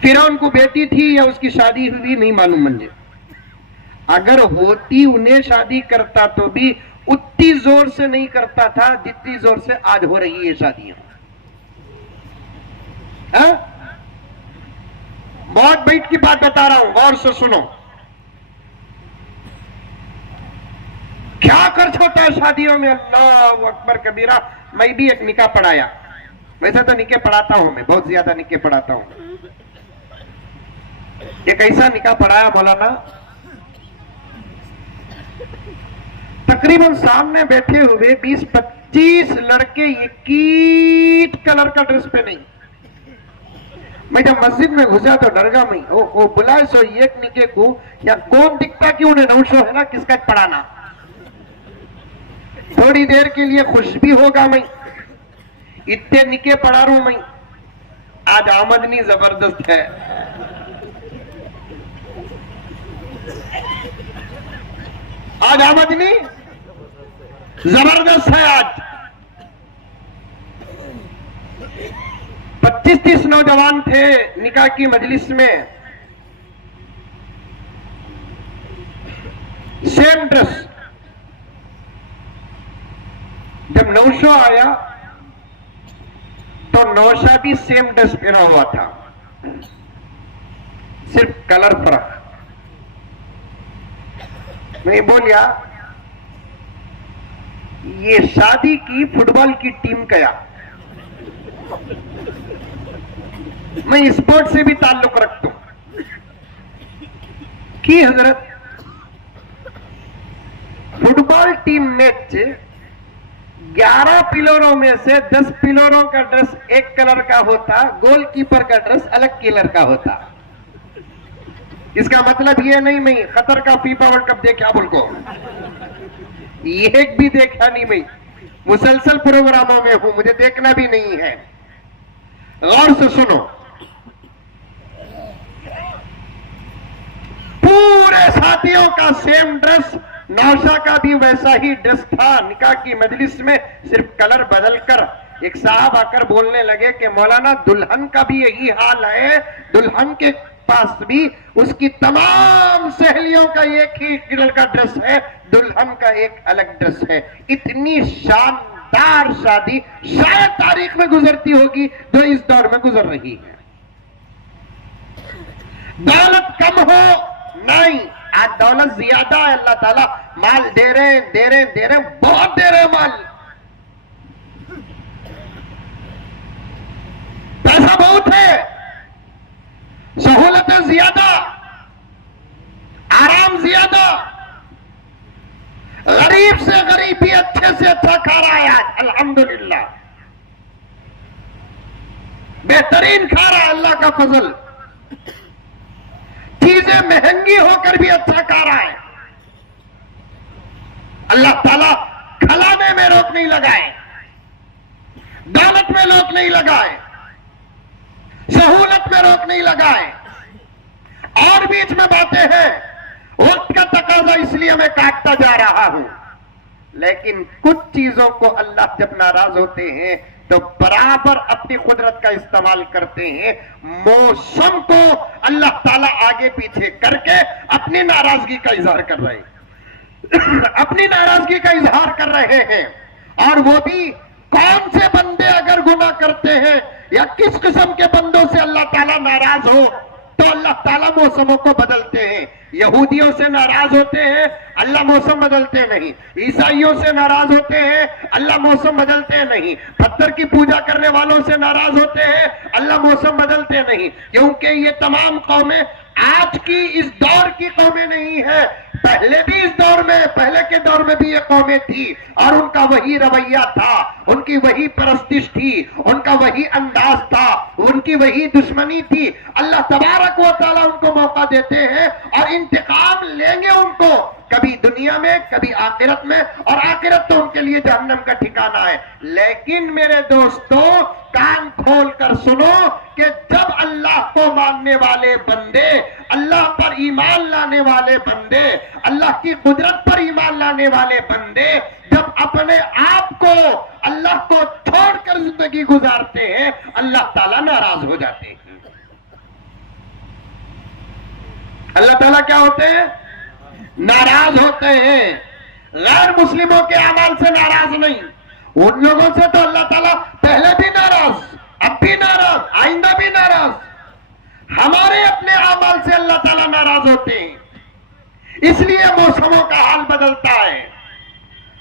فرعون کو بیٹی تھی یا اس کی شادی ہوئی نہیں معلوم مجھے. اگر ہوتی انہیں شادی کرتا تو بھی اتنی زور سے نہیں کرتا تھا جتنی زور سے آج ہو رہی ہے شادیاں. بہت بیٹھ کی بات بتا رہا ہوں، غور سے سنو. کیا خرچ ہوتا ہے شادیوں میں؟ اللہ اکبر کبیرہ. میں بھی ایک نکاح پڑھایا. ویسے تو نکاح پڑھاتا ہوں، میں بہت زیادہ نکاح پڑھاتا ہوں. ایک ایسا نکاح پڑھایا مولانا، تقریباً سامنے بیٹھے ہوئے 20-25 لڑکے ایک ہی کلر کا ڈریس پہ نہیں. میں جب مسجد میں گھسا تو ڈر گا. میں وہ بلائے سو ایک نکے کو یا کون دکھتا کہ انہیں نوشو ہے نا کس کا پڑھانا. تھوڑی دیر کے لیے خوش بھی ہوگا. میں اتنے نکے پڑھا رہا ہوں. میں آج آمدنی زبردست ہے. آج آمدنی زبردست ہے. آج 25-30 نوجوان تھے نکاح کی مجلس میں. Same dress. جب نوشو آیا تو نوشا بھی سیم ڈریس پہنا ہوا تھا، صرف کلر فرق. میں بولیا یہ شادی کی فٹ بال کی ٹیم کیا. میں اسپورٹ سے بھی تعلق رکھتا ہوں. کی حضرت فٹ بال ٹیم میچ 11 پلیئروں میں سے 10 پلیئروں کا ڈریس ایک کلر کا ہوتا, گول کیپر کا ڈریس الگ کلر کا ہوتا. اس کا مطلب یہ نہیں میں قطر کا فیفا ورلڈ کپ دیکھا ملک کو, ایک بھی دیکھا نہیں, میں مسلسل پروگراموں میں ہوں, مجھے دیکھنا بھی نہیں ہے. غور سے سنو, پورے ساتھیوں کا سیم ڈریس, نوشا کا بھی ویسا ہی ڈریس تھا. نکاح کی مجلس میں صرف کلر بدل کر ایک صاحب آ کر بولنے لگے کہ مولانا دلہن کا بھی یہی حال ہے, دلہن کے پاس بھی اس کی تمام سہیلیوں کا ایک ہی کلر کا ڈریس ہے, دلہن کا ایک الگ ڈریس ہے. اتنی شاندار شادی شاید تاریخ میں گزرتی ہوگی جو اس دور میں گزر رہی ہے. دولت کم ہو نہیں, آج دولت زیادہ ہے, اللہ تعالیٰ مال دے رہے ہیں, بہت دے رہے ہیں مال, پیسہ بہت ہے, سہولتیں زیادہ, آرام زیادہ, غریب سے غریب بھی اچھے سے اچھا کھا رہا ہے آج الحمدللہ, بہترین کھا رہا ہے, اللہ کا فضل. چیزیں مہنگی ہو کر بھی اچھا کھا رہا ہے. اللہ تعالیٰ کھلانے میں روک نہیں لگائے, دولت میں روک نہیں لگائے, سہولت میں روک نہیں لگائے. اور بیچ میں باتیں ہیں, وقت کا تقاضا اس لیے میں کاٹتا جا رہا ہوں, لیکن کچھ چیزوں کو اللہ جب ناراض ہوتے ہیں تو برابر اپنی قدرت کا استعمال کرتے ہیں. موسم کو اللہ تعالیٰ آگے پیچھے کر کے اپنی ناراضگی کا اظہار کر رہے ہیں, اپنی ناراضگی کا اظہار کر رہے ہیں. اور وہ بھی کون سے بندے اگر گناہ کرتے ہیں یا کس قسم کے بندوں سے اللہ تعالیٰ ناراض ہو تو اللہ تعالیٰ موسموں کو بدلتے ہیں. یہودیوں سے ناراض ہوتے ہیں, اللہ موسم بدلتے نہیں. عیسائیوں سے ناراض ہوتے ہیں, اللہ موسم بدلتے نہیں. پتھر کی پوجا کرنے والوں سے ناراض ہوتے ہیں, اللہ موسم بدلتے نہیں. کیونکہ یہ تمام قومیں آج کی اس دور کی قومیں نہیں ہیں, پہلے بھی اس دور میں, پہلے کے دور میں بھی یہ قومیں تھی, اور ان کا وہی رویہ تھا, ان کی وہی پرستش تھی, ان کا وہی انداز تھا, ان کی وہی دشمنی تھی. اللہ تبارک و تعالیٰ ان کو موقع دیتے ہیں اور انتقام لیں گے ان کو, کبھی دنیا میں کبھی آخرت میں, اور آخرت تو ان کے لیے جہنم کا ٹھکانہ ہے. لیکن میرے دوستو کان کھول کر سنو کہ جب اللہ کو ماننے والے بندے, اللہ پر ایمان لانے والے بندے, اللہ کی قدرت پر ایمان لانے والے بندے جب اپنے آپ کو اللہ کو چھوڑ کر زندگی گزارتے ہیں, اللہ تعالیٰ ناراض ہو جاتے ہیں. اللہ تعالیٰ کیا ہوتے ہیں؟ ناراض ہوتے ہیں. غیر مسلموں کے اعمال سے ناراض نہیں, ان لوگوں سے تو اللہ تعالیٰ پہلے بھی ناراض, اب بھی ناراض, آئندہ بھی ناراض. ہمارے اپنے اعمال سے اللہ تعالیٰ ناراض ہوتے ہیں. اس لیے موسموں کا حال بدلتا ہے,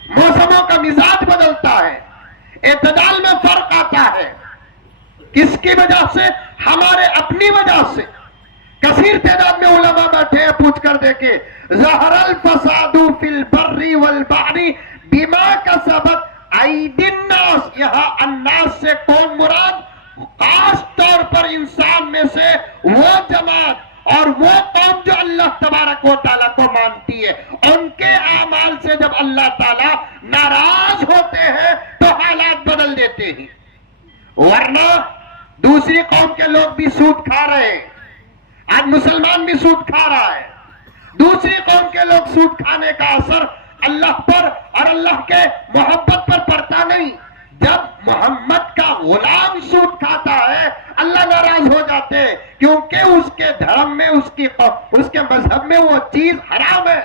موسموں کا مزاج بدلتا ہے, اعتدال میں فرق آتا ہے. کس کی وجہ سے؟ ہمارے اپنی وجہ سے. کثیر تعداد میں علماء بیٹھے ہیں, پوچھ کر دیکھیں, ظہر الفساد فی البر والبحر بما کسبت ایدی الناس. یہاں الناس سے کون مراد؟ خاص طور پر انسان میں سے وہ جماعت اور وہ قوم جو اللہ تبارک و تعالیٰ کو مانتی ہے, ان کے اعمال سے جب اللہ تعالیٰ ناراض ہوتے ہیں تو حالات بدل دیتے ہیں. ورنہ دوسری قوم کے لوگ بھی سود کھا رہے ہیں, آج مسلمان بھی سود کھا رہا ہے. دوسری قوم کے لوگ سود کھانے کا اثر اللہ پر اور اللہ کے محبت پر پڑتا نہیں. جب محمد کا غلام سود کھاتا ہے اللہ ناراض ہو جاتے ہیں, کیونکہ اس کے دھرم میں, اس کے مذہب میں وہ چیز حرام ہے.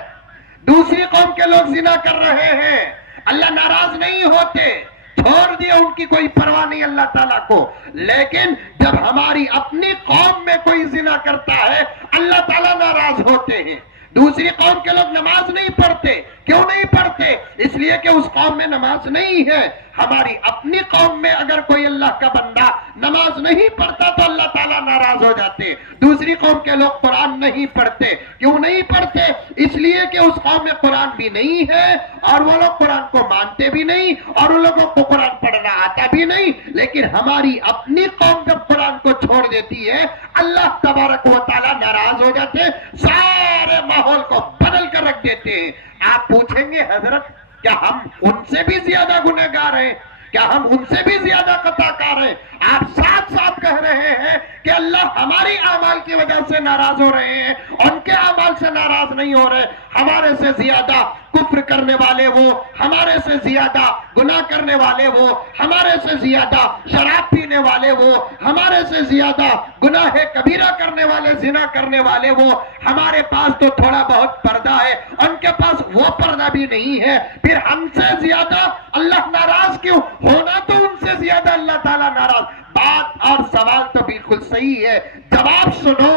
دوسری قوم کے لوگ زنا کر رہے ہیں, اللہ ناراض نہیں ہوتے, چھوڑ دیا, ان کی کوئی پرواہ نہیں اللہ تعالیٰ کو. لیکن جب ہماری اپنی قوم میں کوئی زنا کرتا ہے اللہ تعالیٰ ناراض ہوتے ہیں. دوسری قوم کے لوگ نماز نہیں پڑھتے. کیوں نہیں پڑھتے؟ اس لیے کہ اس قوم میں نماز نہیں ہے. ہماری اپنی قوم میں اگر کوئی اللہ کا بندہ نماز نہیں پڑھتا تو اللہ تعالیٰ ناراض ہو جاتے. دوسری قوم کے لوگ قرآن نہیں پڑھتے. کیوں نہیں پڑھتے؟ اس لیے کہ اس قوم میں قرآن بھی نہیں ہے اور وہ لوگ قرآن کو مانتے بھی نہیں اور ان لوگوں کو قرآن پڑھنا آتا بھی نہیں. لیکن ہماری اپنی قوم جب قرآن کو چھوڑ دیتی ہے اللہ تبارک و تعالیٰ ناراض ہو جاتے ہیں, سارے ماحول کو بدل کر رکھ دیتے ہیں. آپ پوچھیں گے حضرت کیا ہم ان سے بھی زیادہ گنہگار ہیں؟ کیا ہم ان سے بھی زیادہ خطا کار ہیں؟ آپ ساتھ ساتھ کہہ رہے ہیں کہ اللہ ہماری اعمال کی وجہ سے ناراض ہو رہے ہیں, ان کے اعمال سے ناراض نہیں ہو رہے. ہمارے سے زیادہ کفر کرنے والے وہ, ہمارے سے زیادہ گناہ کرنے والے وہ, ہمارے سے زیادہ شراب پینے والے وہ, ہمارے سے زیادہ گناہ کبیرہ کرنے والے, زنا کرنے والے وہ. ہمارے پاس تو تھوڑا بہت پردہ ہے, ان کے پاس وہ پردہ بھی نہیں ہے. پھر ہم سے زیادہ اللہ ناراض کیوں؟ ہونا تو ان سے زیادہ اللہ تعالیٰ ناراض. بات اور سوال تو بالکل صحیح ہے. جواب سنو.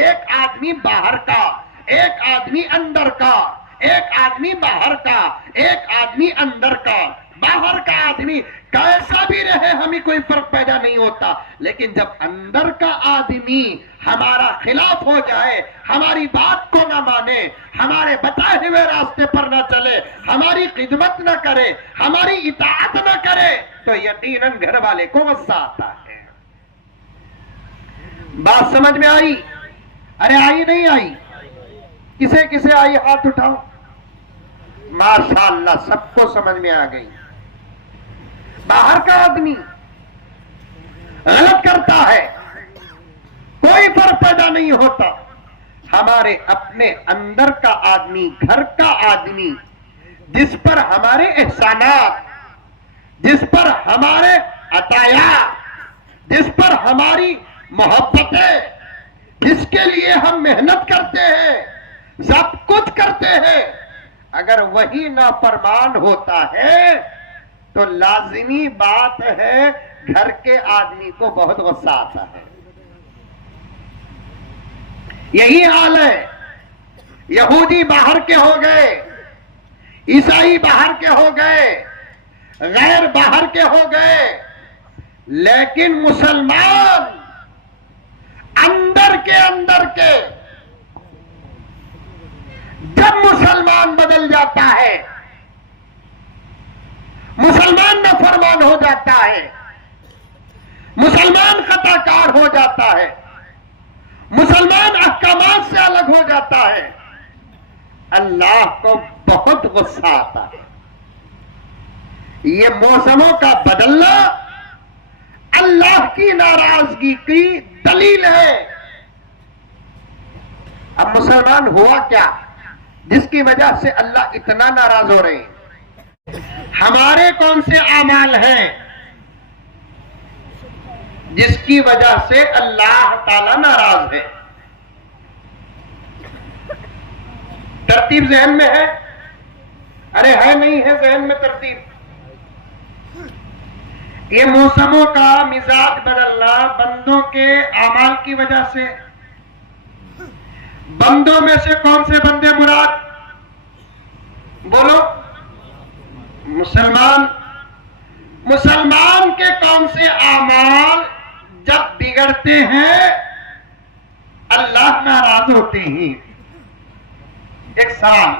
ایک آدمی باہر کا, ایک آدمی اندر کا, ایک آدمی باہر کا, ایک آدمی اندر کا. باہر کا آدمی کیسا بھی رہے ہمیں کوئی فرق پیدا نہیں ہوتا, لیکن جب اندر کا آدمی ہمارا خلاف ہو جائے, ہماری بات کو نہ مانے, ہمارے بتائے ہوئے راستے پر نہ چلے, ہماری خدمت نہ کرے, ہماری اطاعت نہ کرے, تو یقیناً گھر والے کو غصہ آتا ہے. بات سمجھ میں آئی؟ ارے آئی نہیں آئی؟ کسے کسے آئی ہاتھ اٹھاؤ. ماشاءاللہ سب کو سمجھ میں آ گئی. باہر کا آدمی غلط کرتا ہے کوئی فرق پیدا نہیں ہوتا. ہمارے اپنے اندر کا آدمی, گھر کا آدمی, جس پر ہمارے احسانات, جس پر ہمارے عطایات, جس پر ہماری محبتیں, جس کے لیے ہم محنت کرتے ہیں, سب کچھ کرتے ہیں, اگر وہی نافرمان ہوتا ہے تو لازمی بات ہے گھر کے آدمی کو بہت غصہ آتا ہے. یہی حال ہے. یہودی باہر کے ہو گئے, عیسائی باہر کے ہو گئے, غیر باہر کے ہو گئے, لیکن مسلمان اندر کے جب مسلمان بدل جاتا ہے, مسلمان نافرمان ہو جاتا ہے, مسلمان خطا کار ہو جاتا ہے, مسلمان احکامات سے الگ ہو جاتا ہے, اللہ کو بہت غصہ آتا ہے. یہ موسموں کا بدلنا اللہ کی ناراضگی کی دلیل ہے. اب مسلمان ہوا کیا جس کی وجہ سے اللہ اتنا ناراض ہو رہے ہیں؟ ہمارے کون سے اعمال ہیں جس کی وجہ سے اللہ تعالی ناراض ہے؟ ترتیب ذہن میں ہے؟ ارے ہے نہیں ہے ذہن میں ترتیب؟ یہ موسموں کا مزاج بدلنا بندوں کے اعمال کی وجہ سے. بندوں میں سے کون سے بندے مراد؟ بولو. مسلمان. مسلمان کے کون سے اعمال جب بگڑتے ہیں اللہ ناراض ہوتے ہیں؟ ایک سوال.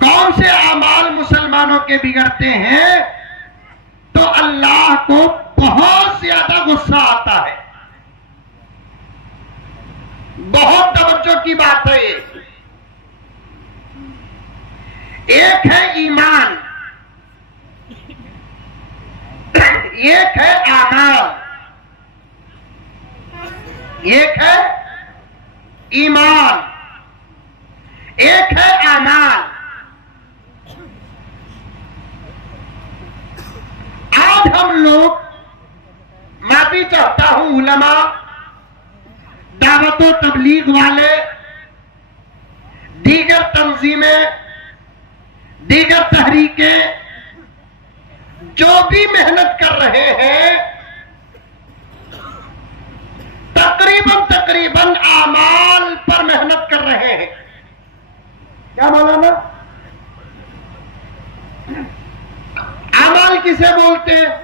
کون سے اعمال مسلمانوں کے بگڑتے ہیں تو اللہ کو بہت زیادہ غصہ آتا ہے؟ بہت توجہ کی بات ہے یہ. ایک ہے ایمان, ایک ہے اعمال. ایک ہے ایمان, ایک ہے اعمال. آج ہم لوگ, معافی چاہتا ہوں علماء, دعوت و تبلیغ والے, دیگر تنظیمیں, دیگر تحریکیں جو بھی محنت کر رہے ہیں, تقریباً تقریباً اعمال پر محنت کر رہے ہیں. کیا مولانا؟ اعمال کسے بولتے ہیں؟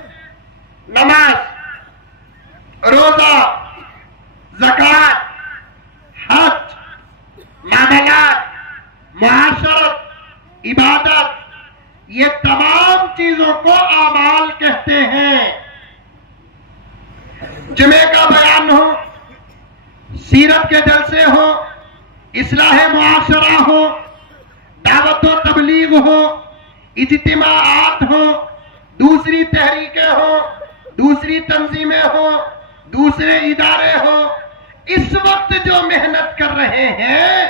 نماز، روزہ، زکوٰۃ، حج، معاملات، معاشرت، عبادت، یہ تمام چیزوں کو اعمال کہتے ہیں. جمعے کا بیان ہو، سیرت کے جلسے ہو، اصلاح معاشرہ ہو، دعوت و تبلیغ ہو، اجتماعات ہو، دوسری تحریکیں ہو، دوسری تنظیمیں ہو، دوسرے ادارے ہو، اس وقت جو محنت کر رہے ہیں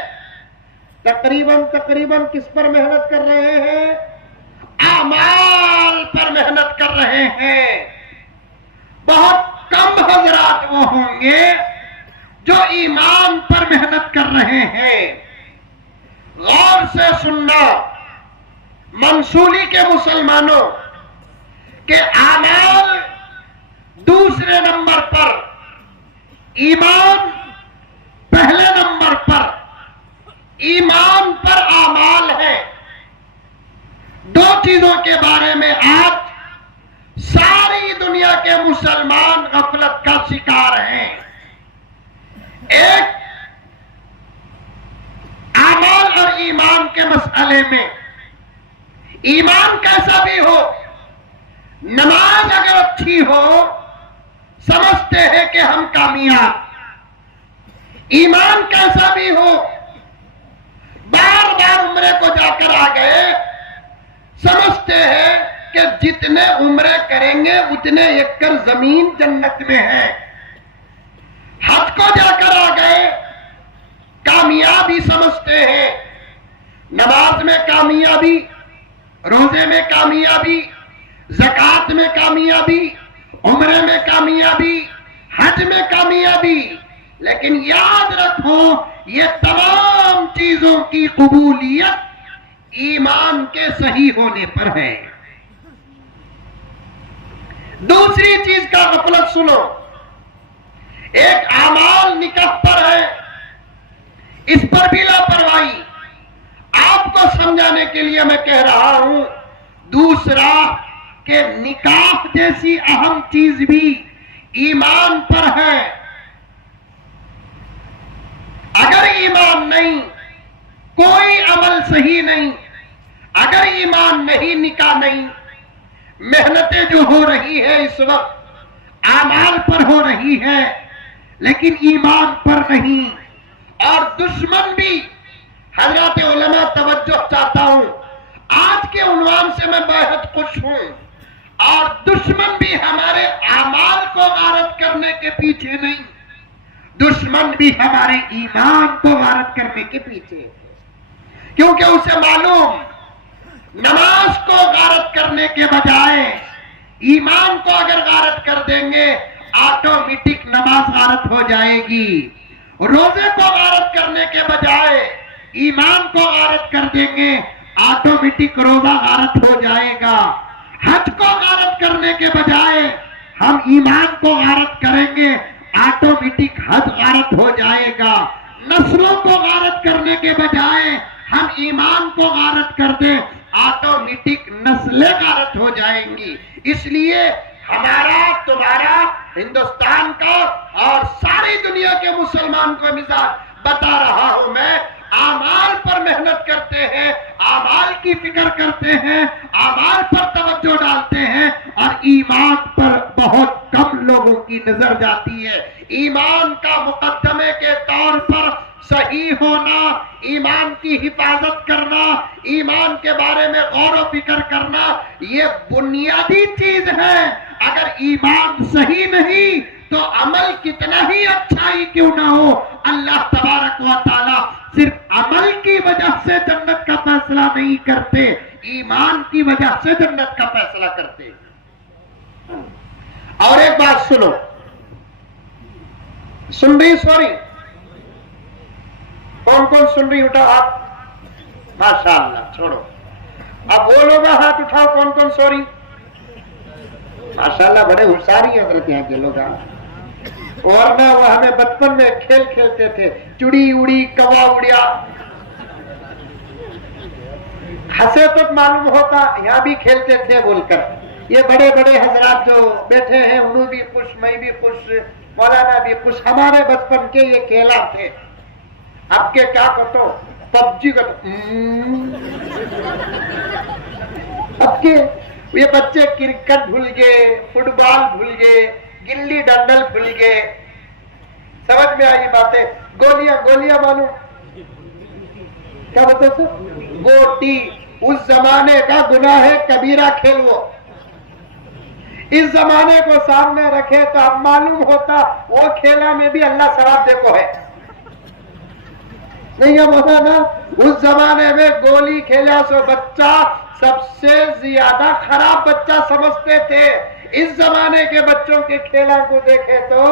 تقریباً کس پر محنت کر رہے ہیں؟ اعمال پر محنت کر رہے ہیں. بہت کم حضرات وہ ہوں گے جو ایمان پر محنت کر رہے ہیں. غور سے سننا منصوری کے مسلمانوں کہ اعمال دوسرے نمبر پر، ایمان پہلے نمبر پر. ایمان پر اعمال ہے. دو چیزوں کے بارے میں آج ساری دنیا کے مسلمان غفلت کا شکار ہیں. ایک، اعمال اور ایمان کے مسئلے میں. ایمان کیسا بھی ہو، نماز اگر اچھی ہو سمجھتے ہیں کہ ہم کامیاب. ایمان کیسا بھی ہو، بار بار عمرے کو جا کر آ گئے، سمجھتے ہیں کہ جتنے عمرے کریں گے اتنے ایکڑ زمین جنت میں ہے. حج کو جا کر آ گئے، کامیابی سمجھتے ہیں. نماز میں کامیابی، روزے میں کامیابی، زکوٰۃ میں کامیابی، عمرے میں کامیابی، حج میں کامیابی. لیکن یاد رکھو یہ تمام چیزوں کی قبولیت ایمان کے صحیح ہونے پر ہے. دوسری چیز کا غفلت سنو. ایک اعمال نکاح پر ہے، اس پر بھی لاپرواہی. آپ کو سمجھانے کے لیے میں کہہ رہا ہوں. دوسرا کہ نکاح جیسی اہم چیز بھی ایمان پر ہے. اگر ایمان نہیں کوئی عمل صحیح نہیں. اگر ایمان نہیں نکاح نہیں. محنتیں جو ہو رہی ہے اس وقت اعمال پر ہو رہی ہے لیکن ایمان پر نہیں. اور دشمن بھی، حضرات علماء توجہ چاہتا ہوں، آج کے عنوان سے میں بہت خوش ہوں. اور دشمن بھی ہمارے اعمال کو غارت کرنے کے پیچھے نہیں، دشمن بھی ہمارے ایمان کو غارت کرنے کے پیچھے. کیونکہ اسے معلوم نماز کو غارت کرنے کے بجائے ایمان کو اگر غارت کر دیں گے آٹومیٹک نماز غارت ہو جائے گی. روزے کو غارت کرنے کے بجائے ایمان کو غارت کر دیں گے آٹومیٹک روزہ غارت ہو جائے گا. حج کو غارت کرنے کے بجائے ہم ایمان کو غارت کریں گے آٹومیٹک حج غارت ہو جائے گا. نسلوں کو غارت کرنے کے بجائے ہم ایمان کو غارت کر دیں آٹومیٹک نسلیں غارت ہو جائیں گی. اس لیے ہمارا، تمہارا، ہندوستان کا اور ساری دنیا کے مسلمان کو مزاج بتا رہا ہوں میں. اعمال پر محنت کرتے ہیں، اعمال کی فکر کرتے ہیں، اعمال پر توجہ ڈالتے ہیں اور ایمان پر بہت کم لوگوں کی نظر جاتی ہے. ایمان کا مقدمے کے طور پر صحیح ہونا، ایمان کی حفاظت کرنا، ایمان کے بارے میں غور و فکر کرنا، یہ بنیادی چیز ہے. اگر ایمان صحیح نہیں تو عمل کتنا ہی اچھا ہی کیوں نہ ہو، اللہ تبارک و تعالی صرف عمل کی وجہ سے جنت کا فیصلہ نہیں کرتے، ایمان کی وجہ سے جنت کا فیصلہ کرتے. اور ایک بات سنو، سن رہی؟ سوری، کون کون سن رہی؟ اٹھاؤ ہاتھ. ماشاءاللہ، چھوڑو. اب وہ لوگ ہاتھ اٹھاؤ کون کون سوری. ماشاءاللہ بڑے ہوشیار ہیں حضرت یہاں کے لوگ. ورنہ وہ ہمیں بچپن میں کھیل کھیلتے تھے، چڑی اڑی کوا اڑیا، ہنسے تو معلوم ہوتا یہاں بھی کھیلتے تھے بول کر۔ یہ بڑے بڑے حضرات جو بیٹھے ہیں انہوں بھی خوش، میں بھی خوش، مولانا بھی خوش، ہمارے بچپن کے یہ کھیلا تھے۔ اب کے کیا کہتے پب جی کا، اب کے یہ بچے کرکٹ بھول گئے، فٹ بال بھول گئے، گلی ڈنڈل بھول گئے۔ سمجھ میں آئی باتیں؟ گولیاں گولیاں معلوم کیا بولتے تھے؟ گوٹی، اس زمانے کا گناہ کبیرہ کھیل وہ، اس زمانے کو سامنے رکھے تو اب معلوم ہوتا وہ کھیلا میں بھی اللہ ثواب دیکھو ہے نہیں ہے مولانا۔ اس زمانے میں گولی کھیلا سو بچہ سب سے زیادہ خراب بچہ سمجھتے تھے۔ اس زمانے کے بچوں کے کھیلا کو دیکھے تو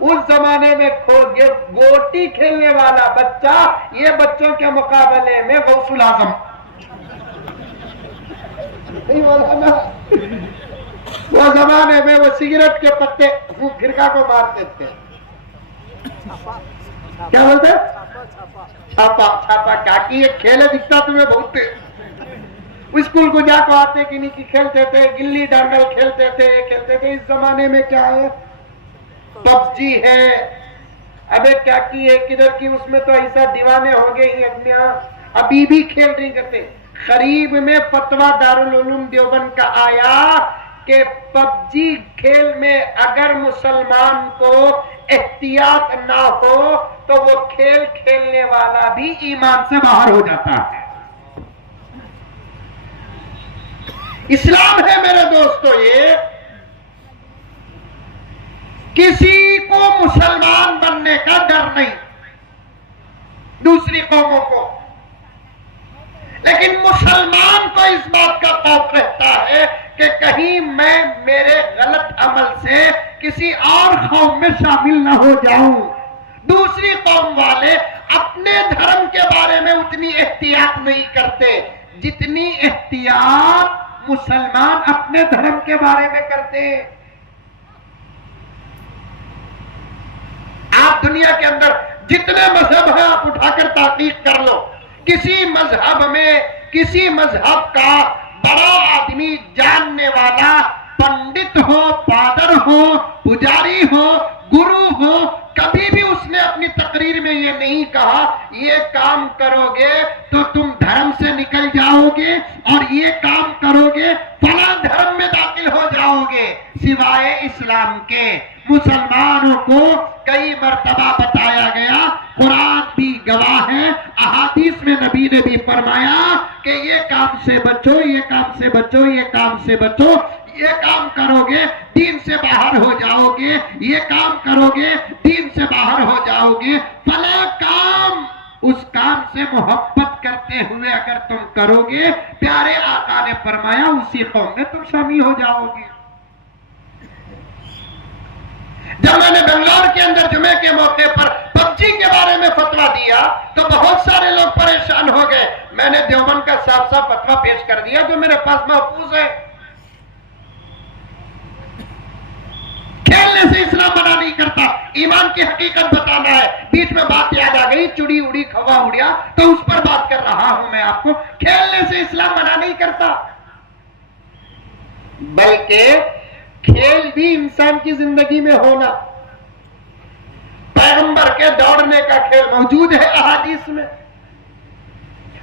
اس زمانے میں گوٹی کھیلنے والا بچہ یہ بچوں کے مقابلے میں غوث الاعظم نہیں مولانا۔ وہ زمانے میں وہ سگریٹ کے پتے فرقہ کو مارتے تھے، کیا بولتے؟ چھاپا چھاپا کاکی ایک کھیل دکھتا تمہیں بہت، اسکول کو جا کو آتے کہ نہیں کھیلتے تھے، گلی ڈانڈل کھیلتے تھے کھیلتے تھے۔ اس زمانے میں کیا ہے؟ پب جی ہے، ابے کیا کی ہے کدھر کی، اس میں تو ایسا دیوانے ہو گئے ہی ادمیاں ابھی بھی کھیل نہیں کرتے۔ قریب میں فتویٰ دارالعلوم دیوبند کا آیا کہ پب جی کھیل میں اگر مسلمان کو احتیاط نہ ہو تو وہ کھیل کھیلنے والا بھی ایمان سے باہر ہو جاتا ہے۔ اسلام ہے میرے دوستو، یہ کسی کو مسلمان بننے کا ڈر نہیں دوسری قوموں کو، لیکن مسلمان کو اس بات کا خوف رہتا ہے کہ کہیں میں میرے غلط عمل سے کسی اور قوم میں شامل نہ ہو جاؤں۔ دوسری قوم والے اپنے دھرم کے بارے میں اتنی احتیاط نہیں کرتے جتنی احتیاط مسلمان اپنے دھرم کے بارے میں کرتے ہیں۔ آپ دنیا کے اندر جتنے مذہب ہیں آپ اٹھا کر تحقیق کر لو، کسی مذہب میں کسی مذہب کا بڑا آدمی جاننے والا پنڈت ہو، فادر ہو، پجاری ہو، گرو ہو، کبھی بھی اس نے اپنی تقریر میں یہ نہیں کہا یہ کام کرو گے تو تم دھرم سے نکل جاؤ گے اور یہ کام کرو گے فلاں دھرم میں داخل ہو جاؤ گے، سوائے اسلام کے۔ مسلمانوں کو کئی مرتبہ بتایا گیا، قرآن بھی گواہ ہے، احادیث میں نبی نے بھی فرمایا کہ یہ کام سے بچو، یہ کام سے بچو، یہ کام سے بچو، یہ کام کرو گے دین سے باہر ہو جاؤ گے، یہ کام کرو گے دین سے باہر ہو جاؤ گے، فلاں کام، اس کام سے محبت کرتے ہوئے اگر تم کرو گے پیارے آقا نے فرمایا اسی قوم میں تم شامل ہو جاؤ گے۔ جب میں نے بنگلور کے اندر جمعے کے موقع پر پب جی کے بارے میں فتویٰ دیا تو بہت سارے لوگ پریشان ہو گئے۔ میں نے دیوبند کا صاف صاف فتویٰ پیش کر دیا جو میرے پاس محفوظ ہے، کھیلنے سے اسلام منع نہیں کرتا، ایمان کی حقیقت بتانا ہے۔ بیچ میں بات یاد آ گئی چڑی اڑی کھوا اڑیا تو اس پر بات کر رہا ہوں میں آپ کو، کھیلنے سے اسلام منع نہیں کرتا، بلکہ کھیل بھی انسان کی زندگی میں ہونا۔ پیغمبر کے دوڑنے کا کھیل موجود ہے احادیث میں،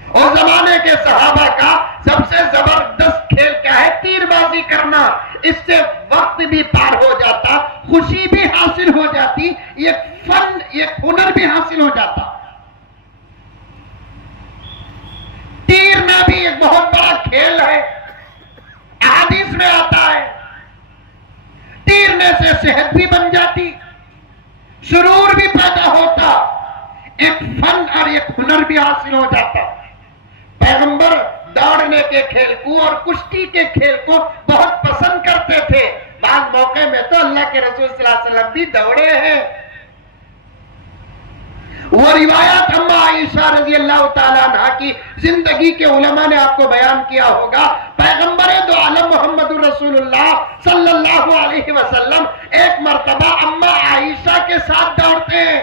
اور زمانے کے صحابہ کا سب سے زبردست کھیل کیا ہے؟ تیر بازی کرنا۔ اس سے وقت بھی پار ہو جاتا، خوشی بھی حاصل ہو جاتی، ایک فن ایک ہنر بھی حاصل ہو جاتا۔ تیرنا بھی ایک بہت بڑا کھیل ہے، احادیث میں آتا ہے۔ تیرنے سے صحت بھی بن جاتی، سرور بھی پیدا ہوتا، ایک فن اور ایک ہنر بھی حاصل ہو جاتا۔ پیغمبر دوڑنے کے کھیل کو اور کشتی کے کھیل کو بہت پسند کرتے تھے۔ بعض موقع میں تو اللہ کے رسول صلی اللہ علیہ وسلم بھی دوڑے ہیں۔ وہ روایت اما عائشہ رضی اللہ تعالیٰ عنہ کی زندگی کے علماء نے آپ کو بیان کیا ہوگا، پیغمبر دو عالم محمد رسول اللہ صلی اللہ علیہ وسلم ایک مرتبہ اما عائشہ کے ساتھ دوڑتے ہیں.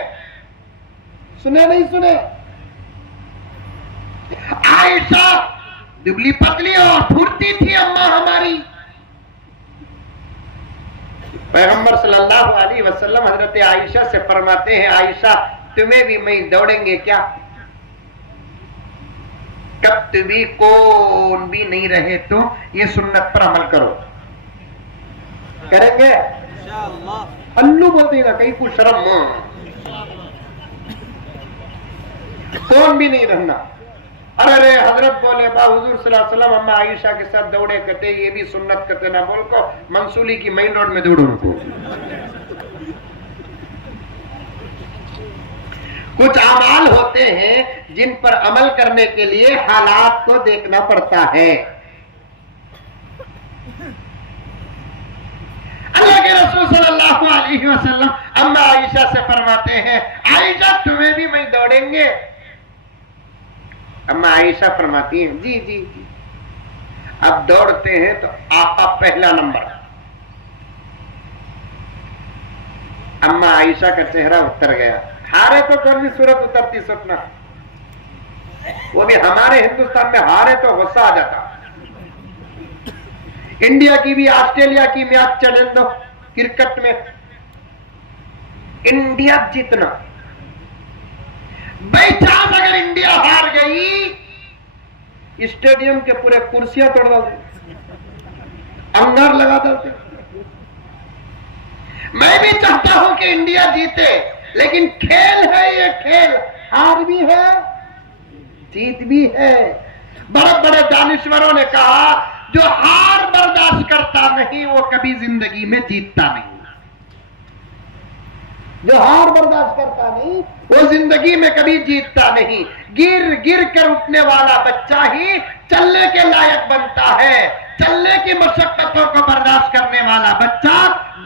سنے نہیں سنے؟ عائشہ دبلی پتلی اور پھرتی تھی اما ہماری. پیغمبر صلی اللہ علیہ وسلم حضرت عائشہ سے فرماتے ہیں، عائشہ تمہیں بھی میں دوڑیں گے کیا؟ کب بھی کون بھی نہیں رہے تو یہ سنت پر عمل کرو. کریں گے؟ اللہ بولتے ہیں نا کہیں کو شرم، کون بھی نہیں رہنا. ارے حضرت بولے با حضور صلی اللہ علیہ وسلم اما عائشہ کے ساتھ دوڑے کرتے، یہ بھی سنت کرتے نہ بول کو منصولی کی مین روڈ میں دوڑوں کو. کچھ اعمال ہوتے ہیں جن پر عمل کرنے کے لیے حالات کو دیکھنا پڑتا ہے. اللہ کے رسول صلی اللہ علیہ وسلم اما عائشہ سے فرماتے ہیں، عائشہ تمہیں بھی میں دوڑیں گے؟ اما عائشہ فرماتی ہیں جی جی جی. اب دوڑتے ہیں تو آقا پہلا نمبر. اما عائشہ کا چہرہ اتر گیا. ہارے تو کون سی صورت اترتی سپنا، وہ بھی ہمارے ہندوستان میں ہارے تو غصہ آ جاتا. انڈیا کی بھی آسٹریلیا کی میچ چلے دو کرکٹ میں، انڈیا جیتنا بائی چانس اگر انڈیا ہار گئی اسٹیڈیم کے پورے کرسیاں توڑ ڈالتے، انگار لگا ڈالتے. میں بھی چاہتا ہوں کہ انڈیا جیتے، لیکن کھیل ہے یہ کھیل، ہار بھی ہے جیت بھی ہے. بڑے بڑے دانشوروں نے کہا جو ہار برداشت کرتا نہیں وہ کبھی زندگی میں جیتتا نہیں. جو ہار برداشت کرتا نہیں وہ زندگی میں کبھی جیتتا نہیں. گر گر کر اٹھنے والا بچہ ہی چلنے کے لائق بنتا ہے. چلنے کی مشقتوں کو برداشت کرنے والا بچہ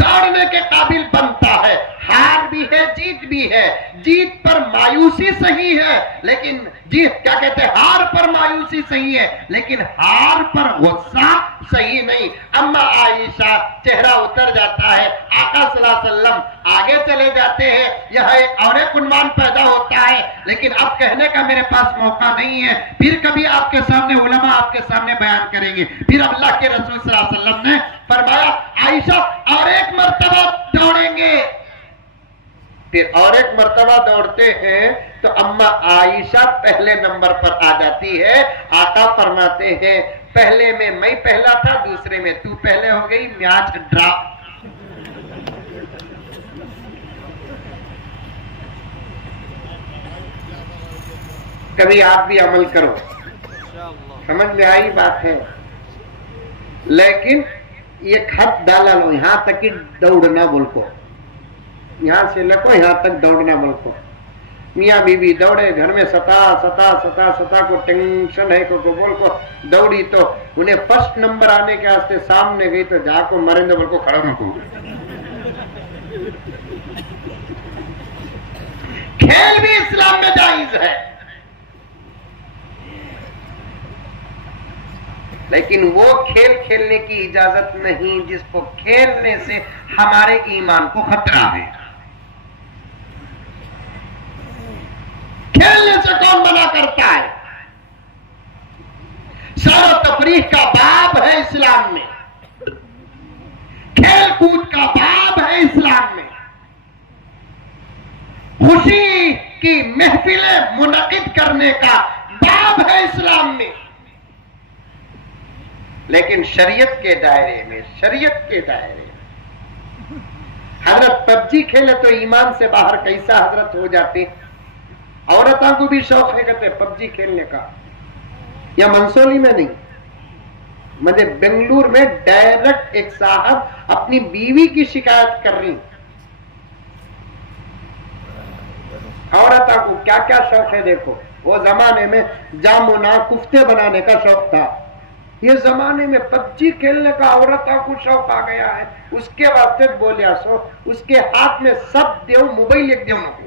دوڑنے کے قابل بنتا ہے. ہار بھی ہے جیت بھی ہے. جیت پر مایوسی صحیح ہے لیکن جیت کیا کہتے ہیں، ہار پر مایوسی صحیح ہے لیکن ہار پر غصہ صحیح نہیں. اما عائشہ چہرہ اتر جاتا ہے. آقا صلی اللہ علیہ وسلم آگے چلے جاتے ہیں. یہاں ایک اور ایک عنوان پیدا ہوتا ہے لیکن اب کہنے کا میرے پاس موقع نہیں ہے. پھر کبھی آپ کے سامنے علماء آپ کے سامنے بیان کریں گے. پھر اللہ کے رسول صلی اللہ علیہ وسلم نے فرمایا عائشہ اور ایک مرتبہ دوڑیں گے. پھر اور ایک مرتبہ دوڑتے ہیں تو اما عائشہ پہلے نمبر پر آ جاتی ہے. آقا فرماتے ہیں پہلے میں پہلا تھا، دوسرے میں تو پہلے ہو گئی، میچ ڈرا. کبھی آپ بھی عمل کرو. سمجھ میں آئی بات ہے؟ لیکن ایک خط ڈالا لو، یہاں تک کہ دوڑنا بول کو، یہاں سے لکھو یہاں تک دوڑنا بول کو. میاں بی بی دوڑے گھر میں ستا کو ٹینشن ہے کو بول کو دوڑی تو انہیں فرسٹ نمبر آنے کے واسطے سامنے گئی تو جا کو مرندے بول کو کھڑا رکھو. کھیل بھی اسلام میں جائز ہے لیکن وہ کھیل کھیلنے کی اجازت نہیں جس کو کھیلنے سے ہمارے ایمان کو خطرہ ہے. کھیلنے سے کون منع کرتا ہے؟ سیر و تفریح کا باب ہے اسلام میں، کھیل کود کا باب ہے اسلام میں، خوشی کی محفلیں منعقد کرنے کا باب ہے اسلام میں. لیکن شریعت کے دائرے میں حضرت پب جی کھیلے تو ایمان سے باہر کیسا حضرت ہو جاتے. عورتوں کو بھی شوق ہے کہتے پب جی کھیلنے کا. یا منسولی میں نہیں، مجھے بنگلور میں ڈائریکٹ ایک صاحب اپنی بیوی کی شکایت کر رہی. عورتوں کو کیا کیا شوق ہے دیکھو. وہ زمانے میں جامونا کفتے بنانے کا شوق تھا، یہ زمانے میں پب جی کھیلنے کا عورتوں کو شوق آ گیا ہے. اس کے واسطے بولیا سو اس کے ہاتھ میں سب دیو موبائل ایک دیو نکو.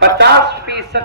50%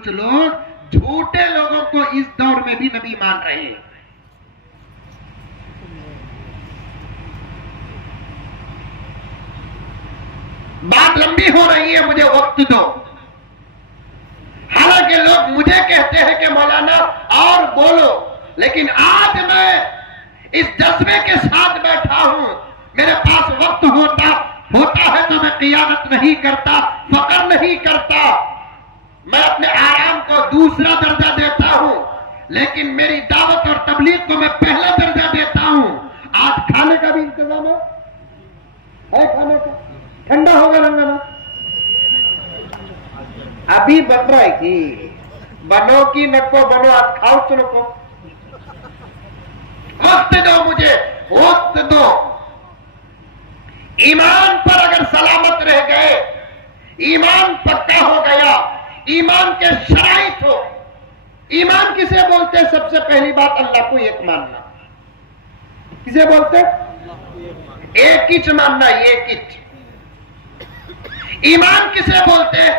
کچھ لوگ جھوٹے لوگوں کو اس دور میں بھی نبی مان رہے ہیں. بات لمبی ہو رہی ہے, مجھے وقت دو. حالانکہ لوگ مجھے کہتے ہیں کہ مولانا اور بولو, لیکن آج میں اس جذبے کے ساتھ بیٹھا ہوں. میرے پاس وقت ہوتا ہے تو میں قیادت نہیں کرتا, فقر نہیں کرتا, میں اپنے آرام کو دوسرا درجہ دیتا ہوں, لیکن میری دعوت اور تبلیغ کو میں پہلا درجہ دیتا ہوں. آج کھانے کا بھی انتظام ہے کھانے کا, ٹھنڈا ہوگا رنگنا ابھی بن رہا ہے کہ بنو کی نکو بنو, آج کھاؤ تو نکو. وقت دو مجھے, وقت دو. ایمان پر اگر سلامت رہ گئے, ایمان پکا ہو گیا, ایمان کے شرائط ہو. ایمان کسے بولتے ہیں؟ سب سے پہلی بات اللہ کو ایک ماننا. کسے بولتے؟ ایک ہی ماننا, ایک ہی. ایمان کسے بولتے ہیں؟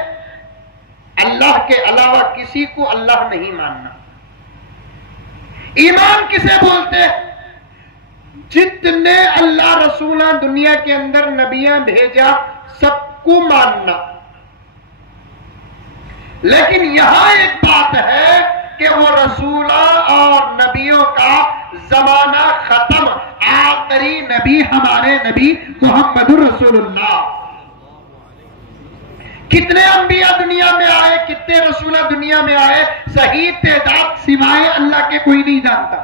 اللہ کے علاوہ کسی کو اللہ نہیں ماننا. ایمان کسے بولتے ہیں؟ جتنے اللہ رسولہ دنیا کے اندر نبیاں بھیجا سب کو ماننا. لیکن یہاں ایک بات ہے کہ وہ رسولہ اور نبیوں کا زمانہ ختم, آخری نبی ہمارے نبی محمد رسول اللہ. کتنے انبیاء دنیا میں آئے, کتنے رسولہ دنیا میں آئے, صحیح تعداد سوائے اللہ کے کوئی نہیں جانتا.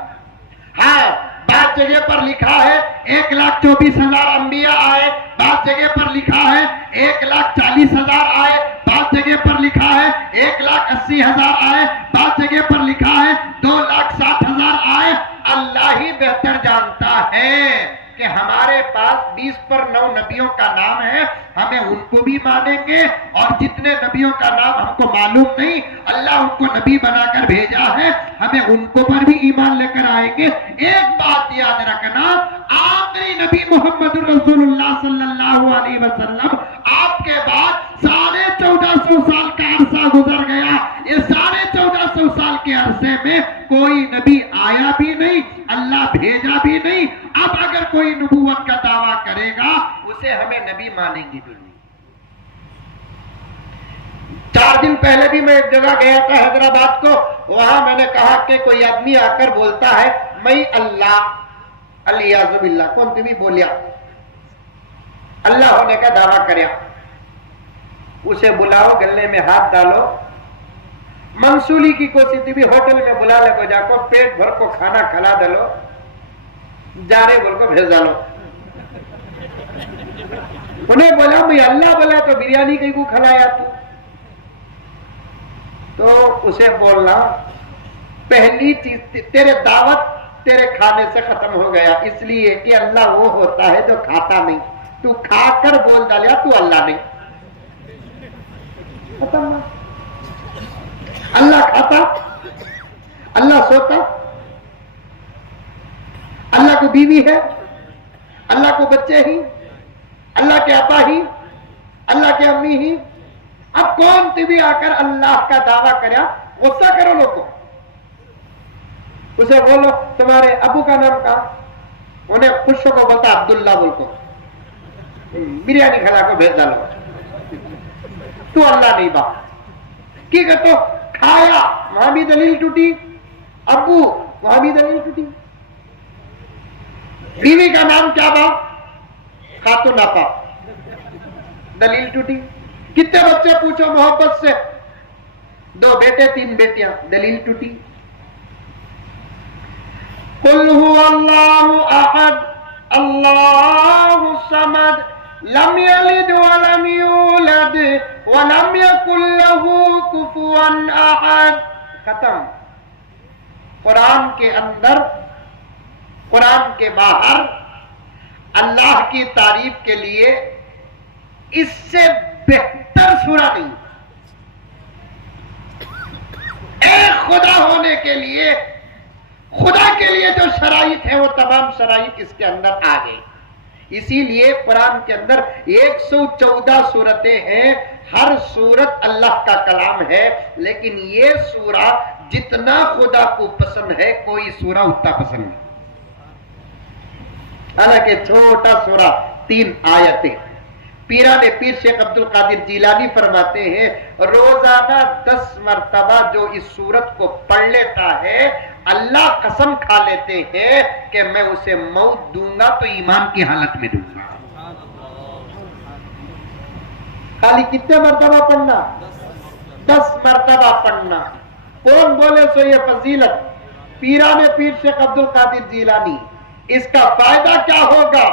ہاں, بعض جگہ پر لکھا ہے 1,24,000 انبیاء آئے, بعض جگہ پر لکھا ہے 1,40,000 آئے, بعض جگہ پر لکھا ہے 1,80,000 آئے, بعض جگہ پر لکھا ہے 2,60,000 آئے. اللہ ہی بہتر جانتا ہے کہ ہمارے پاس 20 پر 9 نبیوں کا نام ہے, ہمیں ان کو بھی مانیں گے, اور جتنے نبیوں کا نام ہم کو معلوم نہیں, اللہ ان کو نبی بنا کر بھیجا ہے, ہمیں ان کو پر بھی ایمان لے کر آئیں گے. ایک بات یاد رکھنا, آخری نبی محمد رسول اللہ صلی اللہ علیہ وسلم, آپ کے بعد 1450 سال کا عرصہ گزر گیا. یہ 1450 سال کے عرصے میں کوئی نبی آیا بھی نہیں, اللہ بھیجا بھی نہیں. اب اگر کوئی نبوت کا دعویٰ کرے گا اسے ہمیں نبی مانیں گے بھی نہیں. 4 دن پہلے بھی میں ایک جگہ گیا تھا حیدرآباد کو, وہاں میں نے کہا کہ کوئی آدمی آ کر بولتا ہے میں اللہ, الیاذ باللہ, کون تھی بھی بولیا, اللہ ہونے کا دعویٰ کریا. اسے بلاؤ, گلے میں ہاتھ ڈالو, منصولی کی کوشش تھی بھی ہوٹل میں بلا لے کو, جا کو پیٹ بھر کو کھانا کھلا دلو, جا رہے بول کو بھیج ڈالو. انہیں بولا میں اللہ بولا تو بریانی کہیں کو کھلایا تو اسے بولنا پہلی چیز تیرے دعوت تیرے کھانے سے ختم ہو گیا, اس لیے کہ اللہ وہ ہوتا ہے جو کھاتا نہیں. تو کھا کر بول ڈالیا تو اللہ نہیں. ختم. اللہ کھاتا, اللہ سوتا, اللہ کو بیوی ہے, اللہ کو بچے ہی, اللہ کے ابا ہی, اللہ کے امی ہی. اب کون بھی آ کر اللہ کا دعویٰ کریا, غصہ کرو لوگ کو, اسے بولو تمہارے ابو کا نام کہا, انہیں خوشوں کو بتا عبداللہ بول کو, بریانی کھلا کو بھیج ڈالو. تو اللہ نہیں باپ کی کہتے کھایا, وہاں بھی دلیل ٹوٹی, ابو وہاں بھی دلیل ٹوٹی. بیوی کا نام کیا با, خاتون آپا, دلیل ٹوٹی. کتنے بچے پوچھو محبت سے, 2 بیٹے 3 بیٹیاں, دلیل ٹوٹی. قل هو اللہ احد اللہ الصمد لم یلد ولم یولد ولم یکن له کفوا احد. ختم. قرآن کے اندر, قرآن کے باہر اللہ کی تعریف کے لیے اس سے بہتر سورہ نہیں. ایک خدا ہونے کے لیے, خدا کے لیے جو شرائط ہے وہ تمام شرائط اس کے اندر آ گئی. اسی لیے قرآن کے اندر 114 سورتیں ہیں، ہر سورت اللہ کا کلام ہے، لیکن یہ سورہ جتنا خدا کو پسند ہے کوئی سورہ اتنا پسند نہیں۔ حالانکہ چھوٹا سورہ 3 آیتیں۔ پیران پیر شیخ عبد القادر جیلانی فرماتے ہیں روزانہ 10 مرتبہ جو اس سورت کو پڑھ لیتا ہے اللہ قسم کھا لیتے ہیں کہ میں اسے موت دوں گا تو ایمان کی حالت میں دوں گا۔ خالی کتنے مرتبہ پڑھنا؟ 10 مرتبہ پڑھنا۔ کون بولے سو یہ فضیلت؟ پیران پیر شیخ عبد القادر جیلانی۔ اس کا فائدہ کیا ہوگا؟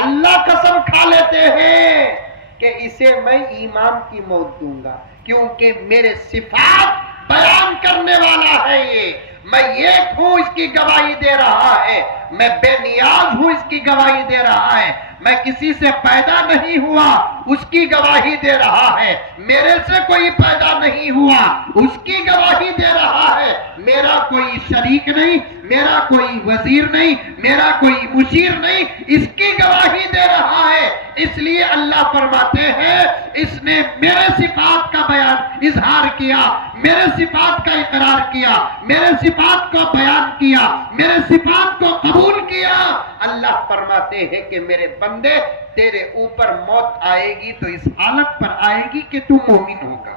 اللہ قسم کھا لیتے ہیں کہ اسے میں ایمان کی موت دوں گا، کیونکہ میرے صفات بیان کرنے والا ہے یہ، میں ایک ہوں اس کی گواہی دے رہا ہے، میں بے نیاز ہوں اس کی گواہی دے رہا ہے، میں کسی سے پیدا نہیں ہوا اس کی گواہی دے رہا ہے، میرے سے کوئی پیدا نہیں ہوا اس کی گواہی دے رہا ہے، میرا کوئی شریک نہیں، میرا کوئی وزیر نہیں، میرا کوئی مشیر نہیں، اس کی گواہی دے رہا ہے۔ اس لیے اللہ فرماتے ہیں اس نے میرے صفات کا بیان اظہار کیا، میرے صفات کا اقرار کیا، میرے صفات کو بیان کیا، میرے صفات کو قبول کیا۔ اللہ فرماتے ہیں کہ میرے بندے تیرے اوپر موت آئے گی تو اس حالت پر آئے گی کہ تو مومن ہوگا۔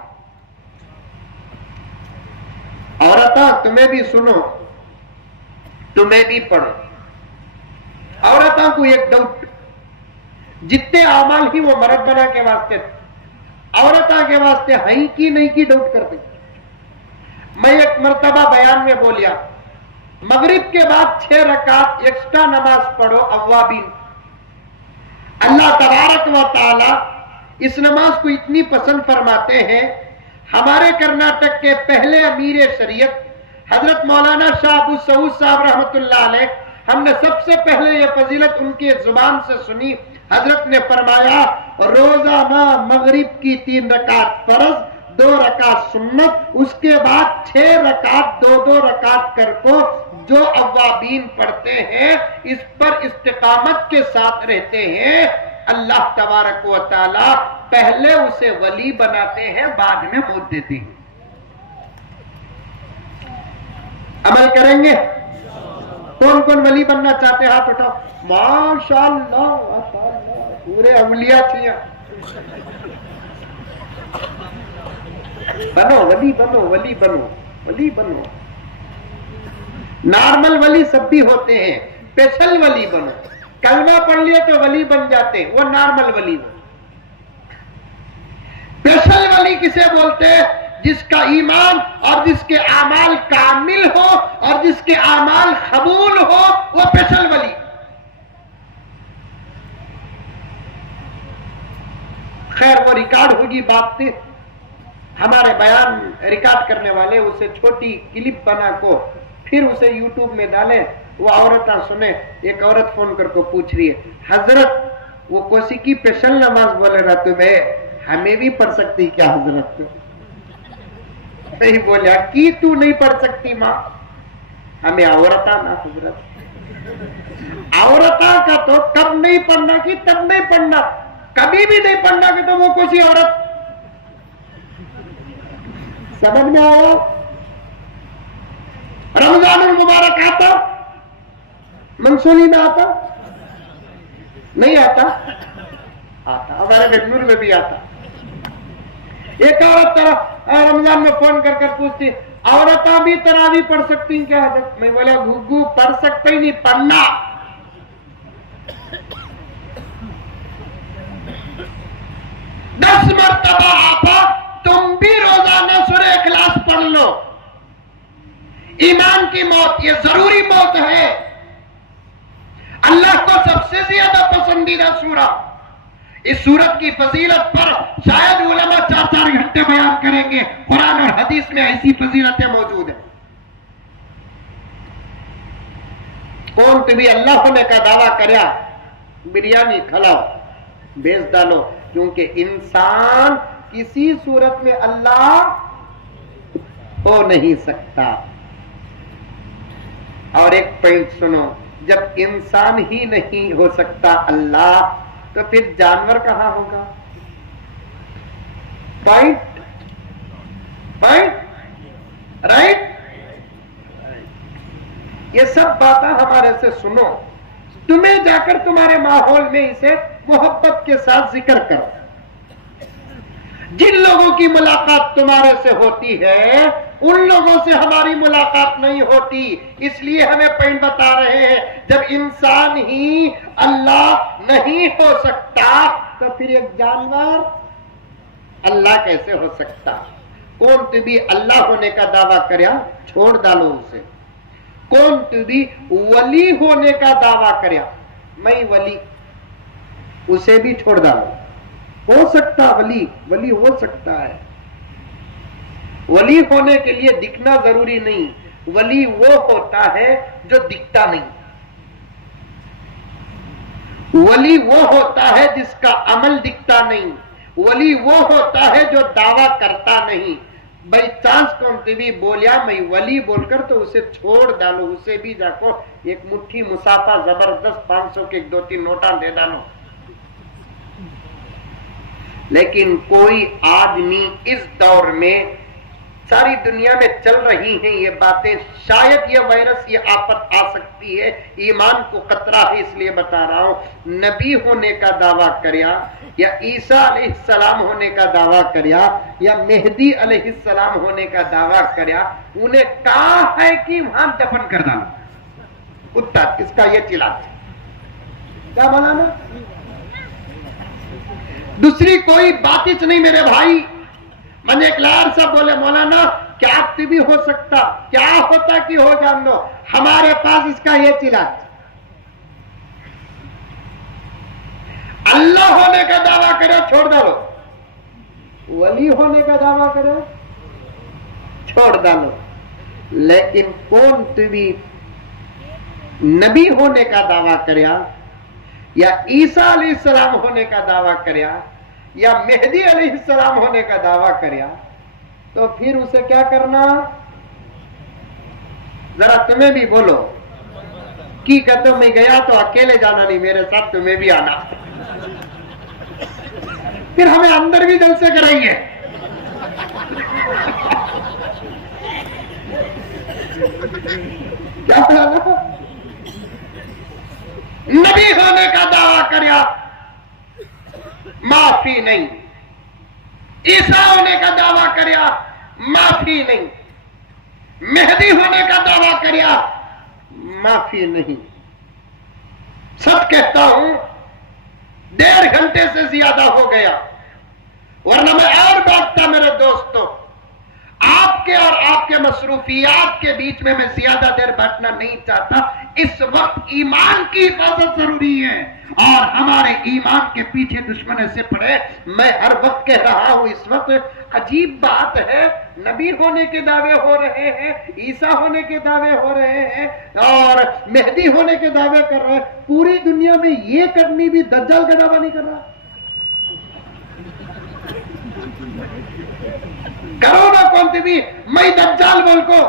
عورتاں تمہیں بھی سنو، تمہیں بھی پڑھو۔ عورتوں کو ایک ڈاؤٹ، جتنے اعمال ہی وہ مرد بنا کے واسطے عورتوں کے واسطے ہیں کی نہیں کی ڈاؤٹ کرتے۔ میں ایک مرتبہ بیان میں بولیا مغرب کے بعد 6 رکعت ایکسٹرا نماز پڑھو اوابین۔ اللہ تبارک و تعالی اس نماز کو اتنی پسند فرماتے ہیں، ہمارے کرناٹک کے پہلے امیر شریعت حضرت مولانا شاہ ابو سعود صاحب رحمت اللہ علیہ، ہم نے سب سے پہلے یہ فضیلت ان کی زبان سے سنی۔ حضرت نے فرمایا روزانہ مغرب کی 3 رکعت فرض، 2 رکعت سنت، اس کے بعد 6 رکعت 2 رکعت کر کو جو اوابین پڑھتے ہیں اس پر استقامت کے ساتھ رہتے ہیں، اللہ تبارک و تعالی پہلے اسے ولی بناتے ہیں بعد میں موت دیتے ہیں۔ عمل کریں گے؟ کون کون ولی بننا چاہتے ہیں ہاتھ اٹھاؤ۔ ماشاءاللہ پورے اولیاء چھیا، بنو ولی بنو ولی بنو ولی بنو۔ نارمل ولی سب بھی ہوتے ہیں، اسپیشل ولی بنو۔ کلمہ پڑھ لیے تو ولی بن جاتے، وہ نارمل ولی بنو۔ اسپیشل ولی کسے بولتے ہیں؟ جس کا ایمان اور جس کے اعمال کامل ہو اور جس کے اعمال قبول ہو، وہ اسپیشل ولی۔ خیر وہ ریکارڈ ہوگی بات تھی، ہمارے بیان ریکارڈ کرنے والے اسے چھوٹی کلپ بنا کو پھر اسے یوٹیوب میں ڈالیں، وہ عورتیں سنیں۔ ایک عورت فون کر کو پوچھ رہی ہے حضرت وہ کوسی کی اسپیشل نماز بولے رہا تمہیں ہمیں بھی پڑھ سکتی کیا حضرت؟ نہیں بولیا کی تو نہیں پڑھ سکتی ماں، ہمیں عورتاں نا حضرت، عورتاں کا تو کب نہیں پڑھنا کی تب نہیں پڑھنا، کبھی بھی نہیں پڑھنا کہ تو وہ کوسی عورت۔ سمجھ میں آیا؟ رمضان المبارک آتا منسولی میں آتا نہیں آتا؟ آتا، ہمارے بنگلور میں بھی آتا۔ ایک عورت رمضان میں فون کر کر پوچھتی عورتیں بھی تراویح پڑھ سکتی ہیں کیا حضرت؟ میں بولا گھگو پڑھ سکتے ہی نہیں، پڑھنا۔ دس مرتبہ آپا تم بھی روزانہ سورہ اخلاص پڑھ لو۔ ایمان کی موت یہ ضروری موت ہے، اللہ کو سب سے زیادہ پسندیدہ سورہ۔ اس سورت کی فضیلت پر شاید علماء 4 گھنٹے بیان کریں گے، قرآن اور حدیث میں ایسی فضیلتیں موجود ہیں۔ کون تمہیں اللہ ہونے کا دعویٰ کریا بریانی کھلاؤ بیچ ڈالو، کیونکہ انسان کسی صورت میں اللہ ہو نہیں سکتا۔ اور ایک پوائنٹ سنو، جب انسان ہی نہیں ہو سکتا اللہ تو پھر جانور کہاں ہوگا؟ Point point right. یہ سب باتیں ہمارے سے سنو، تمہیں جا کر تمہارے ماحول میں اسے محبت کے ساتھ ذکر کرو. جن لوگوں کی ملاقات تمہارے سے ہوتی ہے ان لوگوں سے ہماری ملاقات نہیں ہوتی. اس لیے ہمیں پوائنٹ بتا رہے ہیں جب انسان ہی اللہ نہیں ہو سکتا تو پھر ایک جانور اللہ کیسے ہو سکتا؟ کون تو بھی اللہ ہونے کا دعویٰ کریا چھوڑ ڈالو اسے. کون تو بھی ولی ہونے کا دعویٰ کریا میں ولی، اسے بھی چھوڑ ڈالو. ہو سکتا ولی ہو سکتا ہے. ولی ہونے کے لیے دکھنا ضروری نہیں. ولی وہ ہوتا ہے جو دکھتا نہیں. ولی وہ ہوتا ہے جس کا عمل دکھتا نہیں. ولی وہ ہوتا ہے جو دعویٰ کرتا نہیں. بائی چانس کون سی بھی بولیا میں ولی بول کر تو اسے چھوڑ ڈالو. اسے بھی جا کو ایک مٹھی مسافہ زبردست 500 کے 2-3 نوٹاں دے ڈالو. لیکن کوئی آدمی اس دور میں ساری دنیا میں چل رہی ہیں یہ باتیں، شاید یہ وائرس یہ آفت آ سکتی ہے، ایمان کو خطرہ ہے اس لیے بتا رہا ہوں. نبی ہونے کا دعویٰ کریا یا عیسیٰ علیہ السلام ہونے کا دعویٰ کریا یا مہدی علیہ السلام ہونے کا دعویٰ کریا، انہیں کہا ہے کہ وہاں دفن کر ڈالو. کتا اس کا یہ چلاج کیا بنانا؟ دوسری کوئی بات ہی نہیں میرے بھائی. میں نے ایک لار سا بولے مولانا کیا بھی ہو سکتا، کیا ہوتا کہ ہو جان دو، ہمارے پاس اس کا یہ چلاج. اللہ ہونے کا دعویٰ کرو چھوڑ ڈالو، ولی ہونے کا دعویٰ کرو چھوڑ ڈالو. لیکن کون تو بھی نبی ہونے کا دعویٰ کریا یا عیسیٰ علیہ السلام ہونے کا دعویٰ کریا یا مہدی علیہ السلام ہونے کا دعویٰ کریا تو پھر اسے کیا کرنا؟ ذرا تمہیں بھی بولو کی کہتے میں گیا تو اکیلے جانا نہیں، میرے ساتھ تمہیں بھی آنا. پھر ہمیں اندر بھی جلسے کرائیے. کیا بولا؟ نبی ہونے کا دعویٰ کریا معافی نہیں، عیسیٰ ہونے کا دعویٰ کریا معافی نہیں، مہدی ہونے کا دعویٰ کریا معافی نہیں. سب کہتا ہوں 1.5 گھنٹے سے زیادہ ہو گیا، ورنہ میں اور بات تھا میرے دوستوں. آپ کے اور آپ کے مصروفیات کے بیچ میں زیادہ دیر بیٹھنا نہیں چاہتا. اس وقت ایمان کی حفاظت ضروری ہے اور ہمارے ایمان کے پیچھے دشمن سے پڑے. میں ہر وقت کہہ رہا ہوں اس وقت عجیب بات ہے، نبی ہونے کے دعوے ہو رہے ہیں، عیسیٰ ہونے کے دعوے ہو رہے ہیں اور مہدی ہونے کے دعوے کر رہے ہیں. پوری دنیا میں یہ کرنی بھی دجال کا دعویٰ نہیں کر رہا. کرو نا کون سی بھی میں دجال بول کو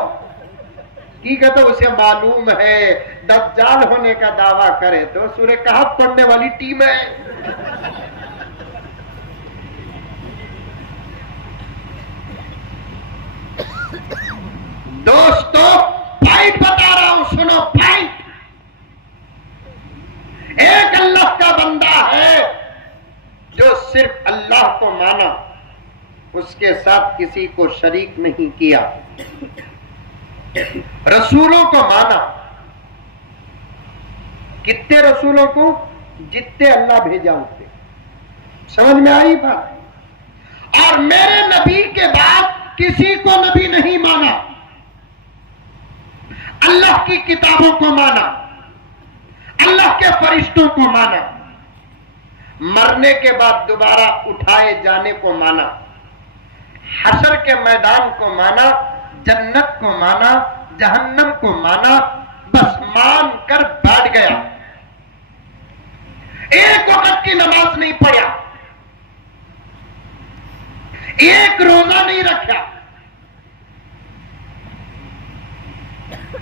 کی کہتا اسے معلوم ہے دجال ہونے کا دعویٰ کرے تو سورہ کہف پڑھنے والی ٹیم ہے. دوستو پوائنٹ بتا رہا ہوں سنو پوائنٹ. ایک اللہ کا بندہ ہے جو صرف اللہ کو مانا، اس کے ساتھ کسی کو شریک نہیں کیا، رسولوں کو مانا. کتنے رسولوں کو؟ جتنے اللہ بھیجا اتنے. سمجھ میں آئی بات؟ اور میرے نبی کے بعد کسی کو نبی نہیں مانا. اللہ کی کتابوں کو مانا، اللہ کے فرشتوں کو مانا، مرنے کے بعد دوبارہ اٹھائے جانے کو مانا، حشر کے میدان کو مانا، جنت کو مانا، جہنم کو مانا. بس مان کر بیٹھ گیا. ایک وقت کی نماز نہیں پڑھا، ایک روزہ نہیں رکھا،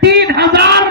3000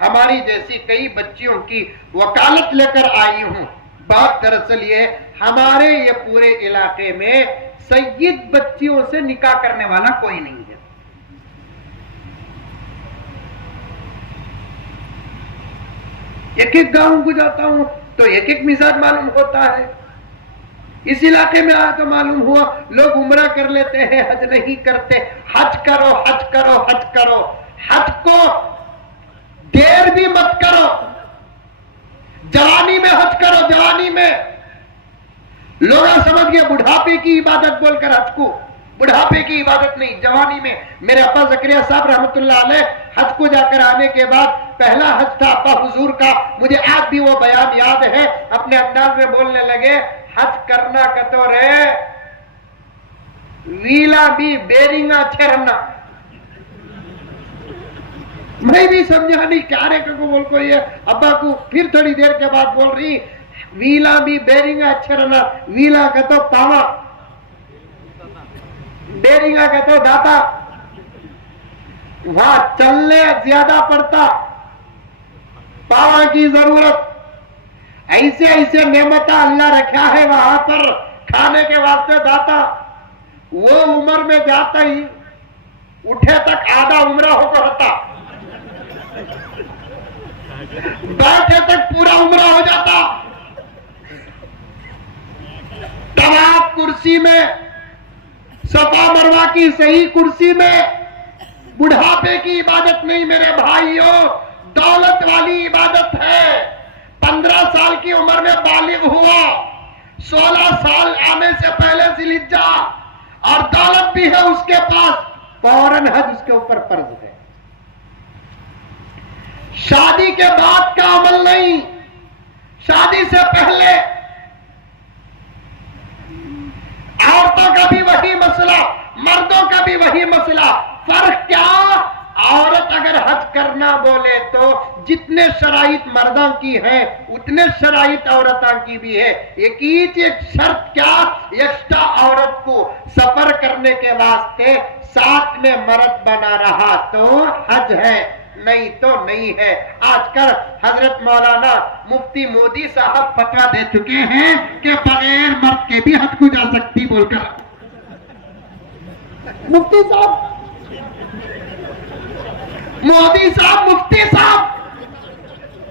ہماری جیسی کئی بچیوں کی وکالت لے کر آئی ہوں. بات دراصل یہ ہمارے یہ پورے علاقے میں سید بچیوں سے نکاح کرنے والا کوئی نہیں ہے. ایک ایک گاؤں کو جاتا ہوں تو ایک ایک مزاج معلوم ہوتا ہے. اس علاقے میں آیا تو معلوم ہوا لوگ عمرہ کر لیتے ہیں, حج نہیں کرتے. حج کرو, حج کرو, حج کرو. حج کو دیر بھی مت کرو, جوانی میں حج کرو. جوانی میں لوگ سمجھ گئے بڑھاپے کی عبادت بول کر حج کو, بڑھاپے کی عبادت نہیں, جوانی میں. میرے ابا زکریا صاحب رحمت اللہ علیہ حج کو جا کر آنے کے بعد پہلا حج تھا ابا حضور کا, مجھے آج بھی وہ بیان یاد ہے. اپنے انداز میں بولنے لگے, حج کرنا کتو رے ویلا بھی بیرنگا چھرنا. میں بھی سمجھا نہیں کیا رے کو بول کو یہ ابا کو. پھر تھوڑی دیر کے بعد بول رہی ویلا بھی بیرنگا چھرنا. ویلا کتو پاوا, بیرنگا کتو داتا. وہاں چلنے زیادہ پڑتا, پاوا کی ضرورت. ایسے ایسے نعمتیں اللہ رکھا ہے وہاں پر کھانے کے واسطے داتا. وہ عمر میں جاتا ہی اٹھے تک آدھا عمرہ ہو کر ہوتا, بیٹھے تک پورا عمرہ ہو جاتا. طواف کرسی میں, صفا مروہ کی صحیح کرسی میں. بڑھاپے کی عبادت نہیں میرے بھائیوں, دولت والی عبادت ہے. 15 سال کی عمر میں بالغ ہوا, 16 سال آنے سے پہلے ذوالحجہ, اور دولت بھی ہے اس کے پاس, فوراً حج اس کے اوپر فرض ہے. شادی کے بعد کا عمل نہیں, شادی سے پہلے. عورتوں کا بھی وہی مسئلہ, مردوں کا بھی وہی مسئلہ. فرق کیا؟ عورت اگر حج کرنا بولے تو جتنے شرائط مردوں کی ہیں اتنے شرائط عورتوں کی بھی ہے. ایک شرط کیا, ایکسٹرا عورت کو سفر کرنے کے واسطے ساتھ میں مرد بنا رہا تو حج ہے, نہیں تو نہیں ہے. آج کل حضرت مولانا مفتی مودی صاحب فتویٰ دے چکے ہیں کہ بغیر مرد کے بھی حج کو جا سکتی بول کر. مفتی صاحب, مودی صاحب, مفتی صاحب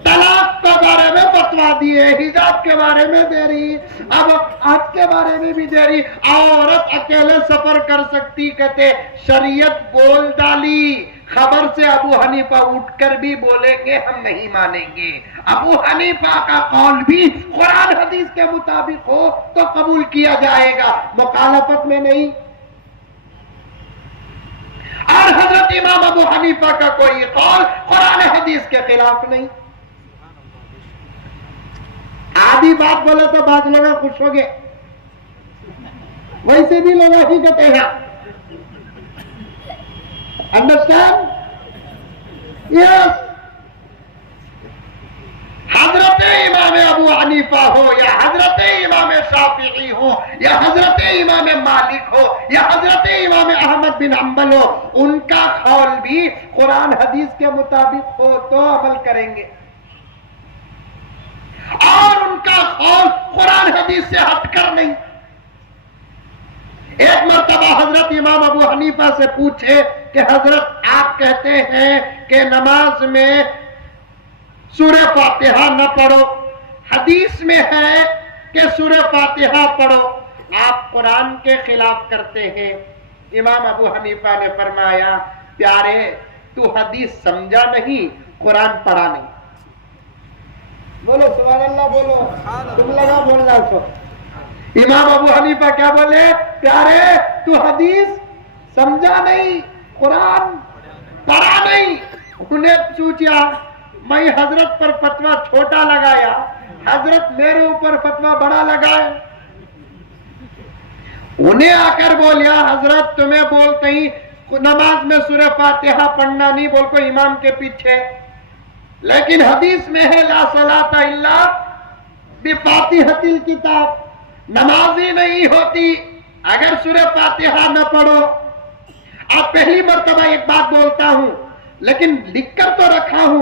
طلاق کے بارے میں فتویٰ دیے, حجاب کے بارے میں دے رہی, اب حج کے بارے میں بھی دے رہی. عورت اکیلے سفر کر سکتی کہتے, شریعت بول ڈالی. خبر سے ابو حنیفہ اٹھ کر بھی بولیں گے ہم نہیں مانیں گے. ابو حنیفہ کا قول بھی قرآن حدیث کے مطابق ہو تو قبول کیا جائے گا, مخالفت میں نہیں. اور حضرت امام ابو حنیفہ کا کوئی قول قرآن حدیث کے خلاف نہیں. آدھی بات بولے تو بعض لوگ خوش ہو گئے, ویسے بھی لوگ ہی کہتے ہیں. انڈرسٹینڈ؟ یس. حضرت امام ابو حنیفہ ہو یا حضرت امام شافعی ہو یا حضرت امام مالک ہو یا حضرت امام احمد بن حنبل ہو, ان کا قول بھی قرآن حدیث کے مطابق ہو تو عمل کریں گے, اور ان کا قول قرآن حدیث سے ہٹ کر نہیں. ایک مرتبہ حضرت امام ابو حنیفہ سے پوچھے کہ حضرت آپ کہتے ہیں کہ نماز میں سورہ فاتحہ نہ پڑھو, حدیث میں ہے کہ سورہ فاتحہ پڑھو, آپ قرآن کے خلاف کرتے ہیں. امام ابو حنیفہ نے فرمایا پیارے تو حدیث سمجھا نہیں, قرآن پڑھا نہیں. بولو سبحان اللہ, بولو, تم لگا بولنا اس وقت. امام ابو حنیفہ کیا بولے, پیارے تو حدیث سمجھا نہیں, قرآن پڑھا نہیں. انہیں پوچھا, میں حضرت پر فتویٰ چھوٹا لگایا, حضرت میرے اوپر فتویٰ بڑا لگائے. انہیں آ کر بولیا حضرت تمہیں بولتے ہی نماز میں سورہ فاتحہ پڑھنا نہیں بول کو امام کے پیچھے, لیکن حدیث میں ہے لا صلاۃ الا بفاتحۃ الکتاب, نماز ہی نہیں ہوتی اگر سورہ فاتحہ نہ پڑھو. اب پہلی مرتبہ ایک بات بولتا ہوں لیکن لکھ کر تو رکھا ہوں,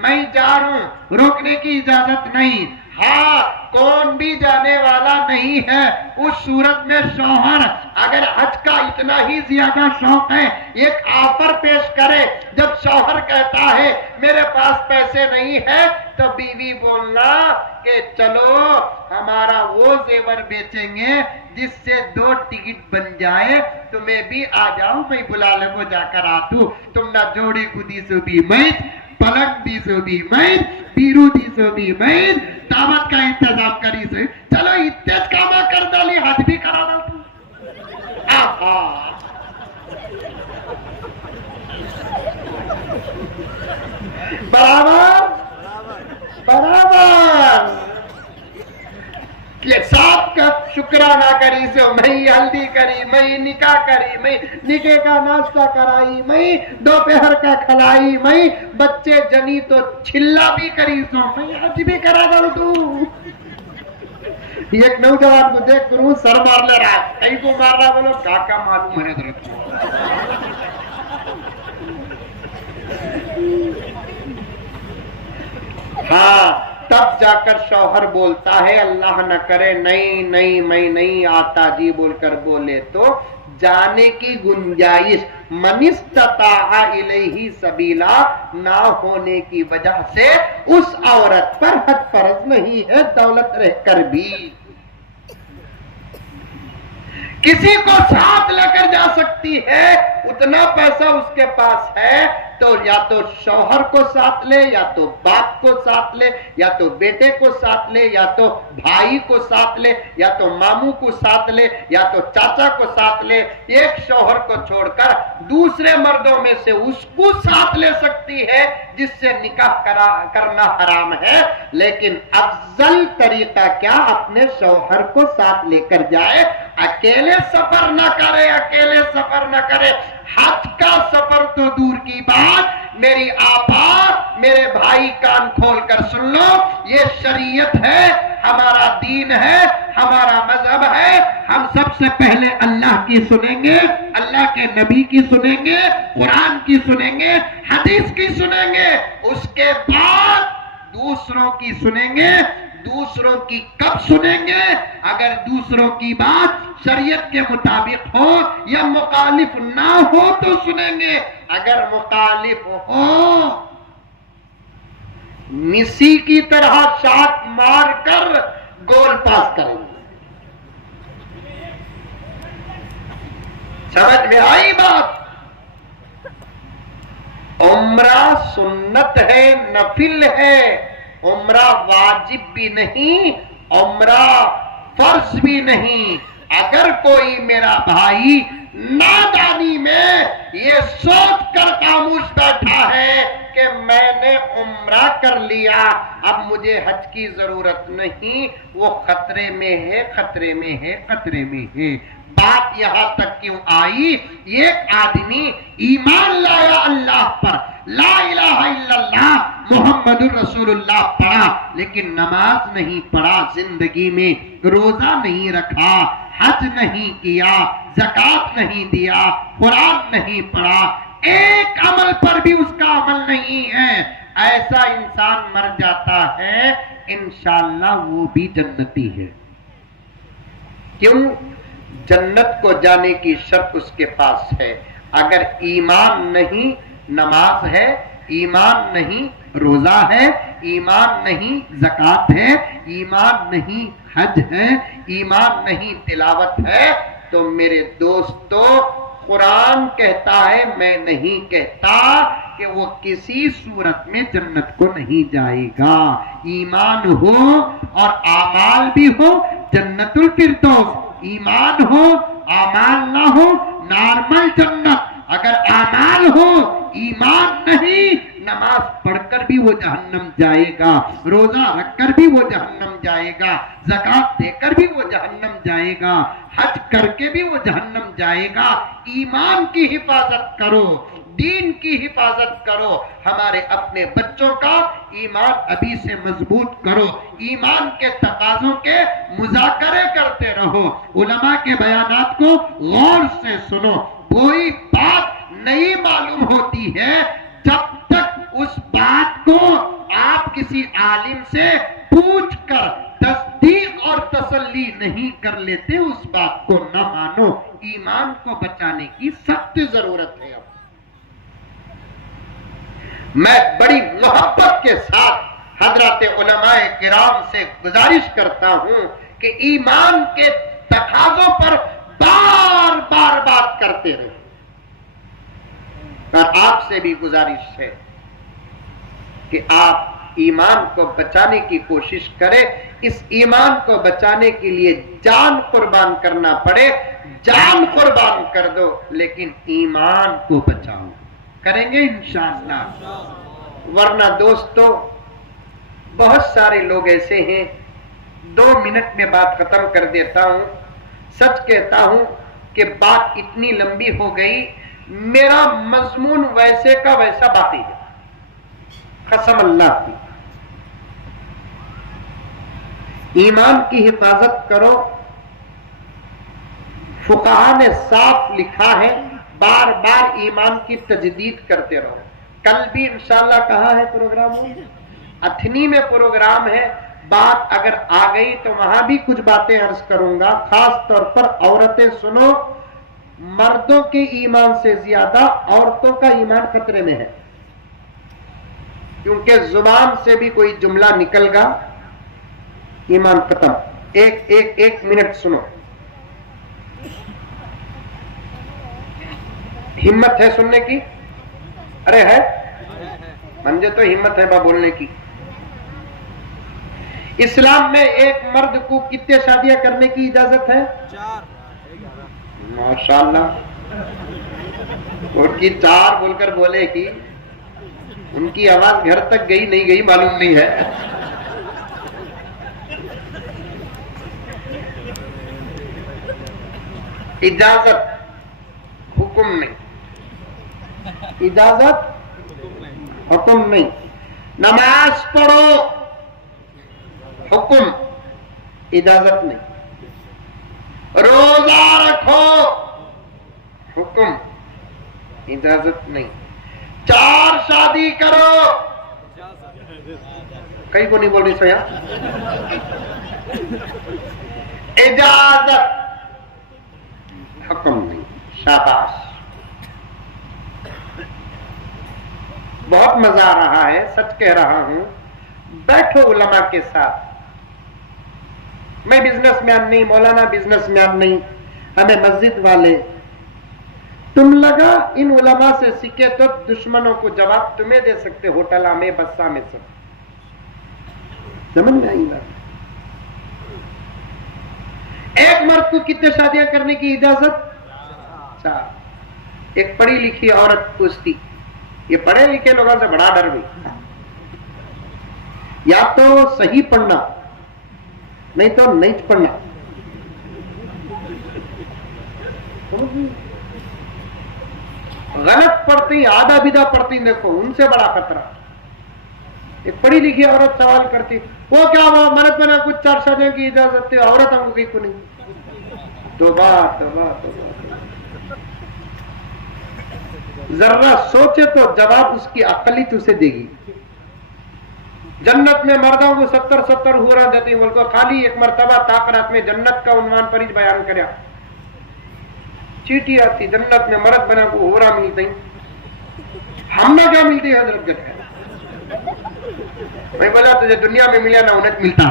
میں جا رہا ہوں، روکنے کی اجازت نہیں۔ ہاں کون بھی جانے والا نہیں ہے۔ اس صورت میں شوہر اگر حج کا اتنا ہی زیادہ شوق ہے، ایک آفر پیش کرے۔ جب شوہر کہتا ہے میرے پاس پیسے نہیں ہے، تو بیوی بولنا کہ چلو ہمارا وہ زیور بیچیں گے جس سے 2 ٹکٹ بن جائے، تمہیں بھی آ جاؤ، میں بلا لے کو جا کر آتو، تم نہ جوڑی کو دی سو بھی میں، پلک دی سو بھی میں، بیرو دی سو بھی میں، دعوت کا انتظام کری سے، چلو اتیج کاما کر ڈالی، حج بھی کرا ڈالتو۔ برابر برابر کہ ساتھ کا شکرانہ کری سے، میں ہلدی کری، میں نکاح کری، میں نکاح کا ناشتہ کرائی، میں دوپہر کا کھلائی، میں بچے جنی تو چھلا بھی کری سو، میں حج بھی کرا دوں تو۔ ایک نوجوان کو دیکھ کروں سر مار لے رہا ہے، کئی کو مار رہا، بولو کاکا معلوم ہے درد۔ ہاں تب جا کر شوہر بولتا ہے اللہ نہ کرے نہیں نہیں میں نہیں آتا جی بول کر بولے تو جانے کی گنجائش من استطاع الیہ سبیلا نہ ہونے کی وجہ سے اس عورت پر حد فرض نہیں ہے دولت رہ کر بھی۔ کسی کو ساتھ لے کر جا سکتی ہے، اتنا پیسہ اس کے پاس ہے تو یا تو شوہر کو ساتھ لے، یا تو باپ کو ساتھ لے، یا تو بیٹے کو ساتھ لے، یا تو بھائی کو ساتھ لے، یا تو ماموں کو ساتھ لے، یا تو چاچا کو ساتھ لے۔ ایک شوہر کو چھوڑ کر دوسرے مردوں میں سے اس کو ساتھ لے سکتی ہے جس سے نکاح کرنا حرام ہے، لیکن افضل طریقہ کیا اپنے شوہر کو ساتھ لے کر جائے، اکیلے سفر نہ کرے، اکیلے سفر نہ کرے۔ حج کا سفر تو دور کی بات، میری آپا میرے بھائی کان کھول کر سن لو، یہ شریعت ہے، ہمارا دین ہے، ہمارا مذہب ہے۔ ہم سب سے پہلے اللہ کی سنیں گے، اللہ کے نبی کی سنیں گے، قرآن کی سنیں گے، حدیث کی سنیں گے، اس کے بعد دوسروں کی سنیں گے۔ دوسروں کی کب سنیں گے؟ اگر دوسروں کی بات شریعت کے مطابق ہو یا مخالف نہ ہو تو سنیں گے، اگر مخالف ہو مسی کی طرح شاٹ مار کر گول پاس کریں گے۔ سمجھ میں آئی بات؟ عمرہ سنت ہے، نفل ہے، عمرہ واجب بھی نہیں، عمرہ فرض بھی نہیں۔ اگر کوئی میرا بھائی نادانی میں یہ سوچ کر خاموش بیٹھا ہے کہ میں نے عمرہ کر لیا اب مجھے حج کی ضرورت نہیں، وہ خطرے میں ہے، خطرے میں ہے، خطرے میں ہے۔ بات یہاں تک کیوں آئی؟ ایک آدمی ایمان لایا اللہ پر، لا الہ الا اللہ محمد الرسول اللہ پڑھا، لیکن نماز نہیں پڑھا زندگی میں، روزہ نہیں رکھا، حج نہیں کیا، زکوٰۃ نہیں دیا، قرآن نہیں پڑھا، ایک عمل پر بھی اس کا عمل نہیں ہے، ایسا انسان مر جاتا ہے انشاءاللہ وہ بھی جنتی ہے۔ کیوں؟ جنت کو جانے کی شرط اس کے پاس ہے۔ اگر ایمان نہیں نماز ہے، ایمان نہیں روزہ ہے، ایمان نہیں زکوٰۃ ہے، ایمان نہیں حج ہے، ایمان نہیں تلاوت ہے، تو میرے دوستو قرآن کہتا ہے، میں نہیں کہتا کہ وہ کسی صورت میں جنت کو نہیں جائے گا۔ ایمان ہو اور اعمال بھی ہو جنت الفردوس، ایمان ہو اعمال نہ ہو نارمل جنت۔ اگر اعمال ہو ایمان نہیں، نماز پڑھ کر بھی وہ جہنم جائے گا، روزہ رکھ کر بھی وہ جہنم جائے گا، زکوٰۃ دے کر بھی وہ جہنم جائے گا، حج کر کے بھی وہ جہنم جائے گا۔ ایمان کی حفاظت کرو، دین کی حفاظت کرو، ہمارے اپنے بچوں کا ایمان ابھی سے مضبوط کرو، ایمان کے تقاضوں کے مذاکرے کرتے رہو، علماء کے بیانات کو غور سے سنو۔ کوئی بات نہیں معلوم ہوتی ہے جب تک اس بات کو آپ کسی عالم سے پوچھ کر تصدیق اور تسلی نہیں کر لیتے، اس بات کو نہ مانو۔ ایمان کو بچانے کی سخت ضرورت ہے۔ میں بڑی محبت کے ساتھ حضرات علماء کرام سے گزارش کرتا ہوں کہ ایمان کے تقاضوں پر بار بار بات کرتے رہے، اور آپ سے بھی گزارش ہے کہ آپ ایمان کو بچانے کی کوشش کریں۔ اس ایمان کو بچانے کے لیے جان قربان کرنا پڑے، جان قربان کر دو، لیکن ایمان کو بچاؤ۔ کریں گے انشاءاللہ؟ ورنہ دوستو بہت سارے لوگ ایسے ہیں، 2 منٹ میں بات ختم کر دیتا ہوں، سچ کہتا ہوں کہ بات اتنی لمبی ہو گئی، میرا مضمون ویسے کا ویسا باقی ہے، قسم اللہ کی۔ ایمان کی حفاظت کرو، فقہا نے صاف لکھا ہے، بار بار ایمان کی تجدید کرتے رہو۔ کل بھی انشاءاللہ کہا ہے پروگرام میں، اتھنی میں پروگرام ہے، بات اگر آ گئی تو وہاں بھی کچھ باتیں عرض کروں گا۔ خاص طور پر عورتیں سنو، مردوں کے ایمان سے زیادہ عورتوں کا ایمان خطرے میں ہے، کیونکہ زبان سے بھی کوئی جملہ نکل گا ایمان ختم۔ ایک منٹ سنو، ہمت ہے سننے کی؟ ارے ہے منجے تو ہمت ہے با بولنے کی۔ اسلام میں ایک مرد کو کتنے شادیاں کرنے کی اجازت ہے؟ 4۔ ماشاءاللہ، ان کی 4 بول کر بولے گی، ان کی آواز گھر تک گئی نہیں گئی معلوم نہیں ہے۔ اجازت، حکم نہیں، اجازت حکم نہیں۔ نماز پڑھو، حکم، اجازت نہیں۔ روزہ رکھو، حکم، اجازت نہیں۔ 4 شادی کرو، کئی کو نہیں بول رہی سیا، اجازت، حکم نہیں۔ شاباش، بہت مزہ آ رہا ہے، سچ کہہ رہا ہوں۔ بیٹھو علماء کے ساتھ، میں بزنس مین نہیں، مولانا بزنس مین نہیں، ہمیں مسجد والے، تم لگا ان علماء سے سیکھے تو دشمنوں کو جواب تمہیں دے سکتے، ہوٹلہ میں، بسا میں، سب سمجھ میں آئی بات؟ ایک مرد کو کتنے شادیاں کرنے کی اجازت؟ 4۔ ایک پڑھی لکھی عورت پوچھتی، یہ پڑھے لکھے لوگوں سے بڑا ڈر بھی، یا تو صحیح پڑھنا نہیں تو نہیں پڑھنا، غلط پڑھتی، آدھا بیدہ پڑھتی، دیکھو ان سے بڑا خطرہ۔ ایک پڑھی لکھی عورت سوال کرتی، وہ کیا ہوا مرد بنا کچھ 4 شادیوں کی اجازت ہے، عورت ہم کو کہیں کو نہیں۔ توبہ توبہ توبہ، ذرا سوچے تو جواب اس کی عقل ہی اسے دے گی۔ جنت میں مردوں کو 70 حوریں دیتی، بول کو خالی ایک مرتبہ تاقرات میں جنت کا عنوان پر ہی بیان کریا، چیٹی آتی جنت میں مرد بنا کو حوریں ملتی، ہم نے کیا ملتی ہے حضرت گھر؟ میں بولا تجھے دنیا میں ملیا نہ انہیں ملتا۔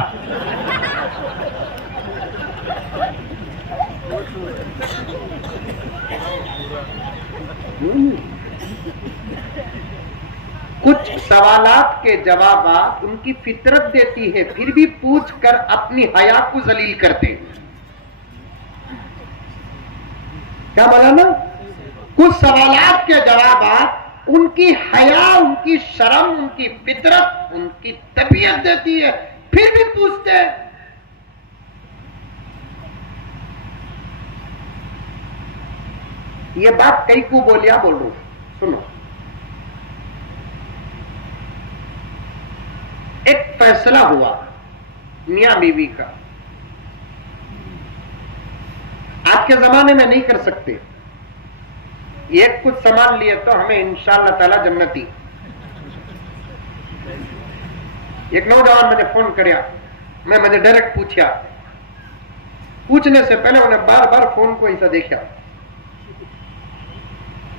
کچھ سوالات کے جوابات ان کی فطرت دیتی ہے، پھر بھی پوچھ کر اپنی حیا کو ذلیل کرتے ہیں۔ کیا بولا نا؟ کچھ سوالات کے جوابات ان کی حیا، ان کی شرم، ان کی فطرت، ان کی طبیعت دیتی ہے، پھر بھی پوچھتے ہیں۔ یہ بات کئی کو بولیا بول رہا ہوں، سنو۔ ایک فیصلہ ہوا میاں بیوی کا، آج کے زمانے میں نہیں کر سکتے، ایک کچھ سامان لیے تو ہمیں انشاءاللہ تعالی جنتی، ایک نوجوان میں نے فون کریا، میں نے ڈائریکٹ پوچھا، پوچھنے سے پہلے انہیں بار بار فون کو ایسا دیکھا،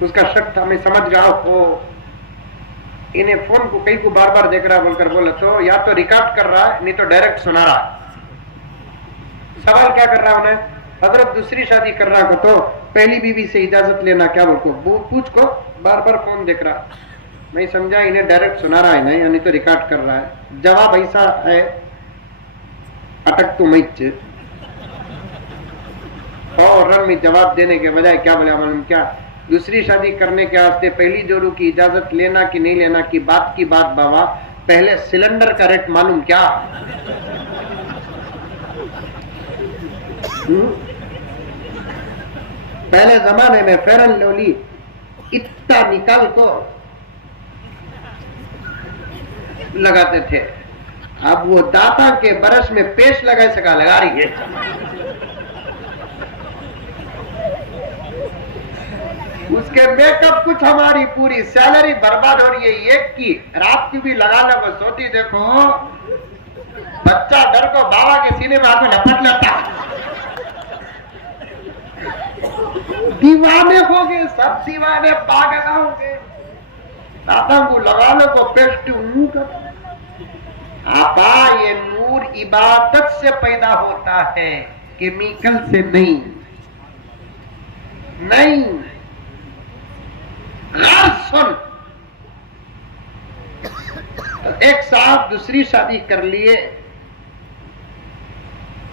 اس کا شک تھا، میں سمجھ رہا ہوں انہیں فون کو کئی کو بار بار دیکھ رہا بول کر بولا تو یا تو ریکارڈ کر رہا ہے نہیں تو ڈائریکٹ سنا رہا ہے۔ سوال کیا کر رہا انہیں، حضرت دوسری شادی کر رہا کو تو پہلی بیوی سے اجازت لینا کیا بول کو پوچھ کو بار بار فون دیکھ رہا، میں سمجھا انہیں ڈائریکٹ سنا رہا ہے نا یعنی تو ریکارڈ کر رہا ہے۔ جواب ایسا ہے اٹک تو مچ فوراً میں جواب دینے کے بجائے کیا بولا معلوم کیا، دوسری شادی کرنے کے واسطے پہلی جورو کی اجازت لینا کہ نہیں لینا کی بات بابا، پہلے سلنڈر کا ریٹ معلوم کیا، پہلے زمانے میں فیرن لولی اتنا نکال کو لگاتے تھے، اب وہ داتا کے برش میں پیسٹ لگائے سکا لگا رہی ہے، اس کے میک اپ کچھ ہماری پوری سیلری برباد ہو رہی ہے، ایک کی رات کی بھی لگانا وہ سوتی دیکھو بچہ ڈر کو بابا کے سینے میں ہاتھ میں لپٹ لیتا، دیوانے ہو گئے سب، دیوانے پاگل ہو گئے، دادا کو لگا لو کو پیسٹ آپا، یہ نور عبادت سے پیدا ہوتا ہے کیمیکل سے نہیں۔ سن، ایک صاحب دوسری شادی کر لیے،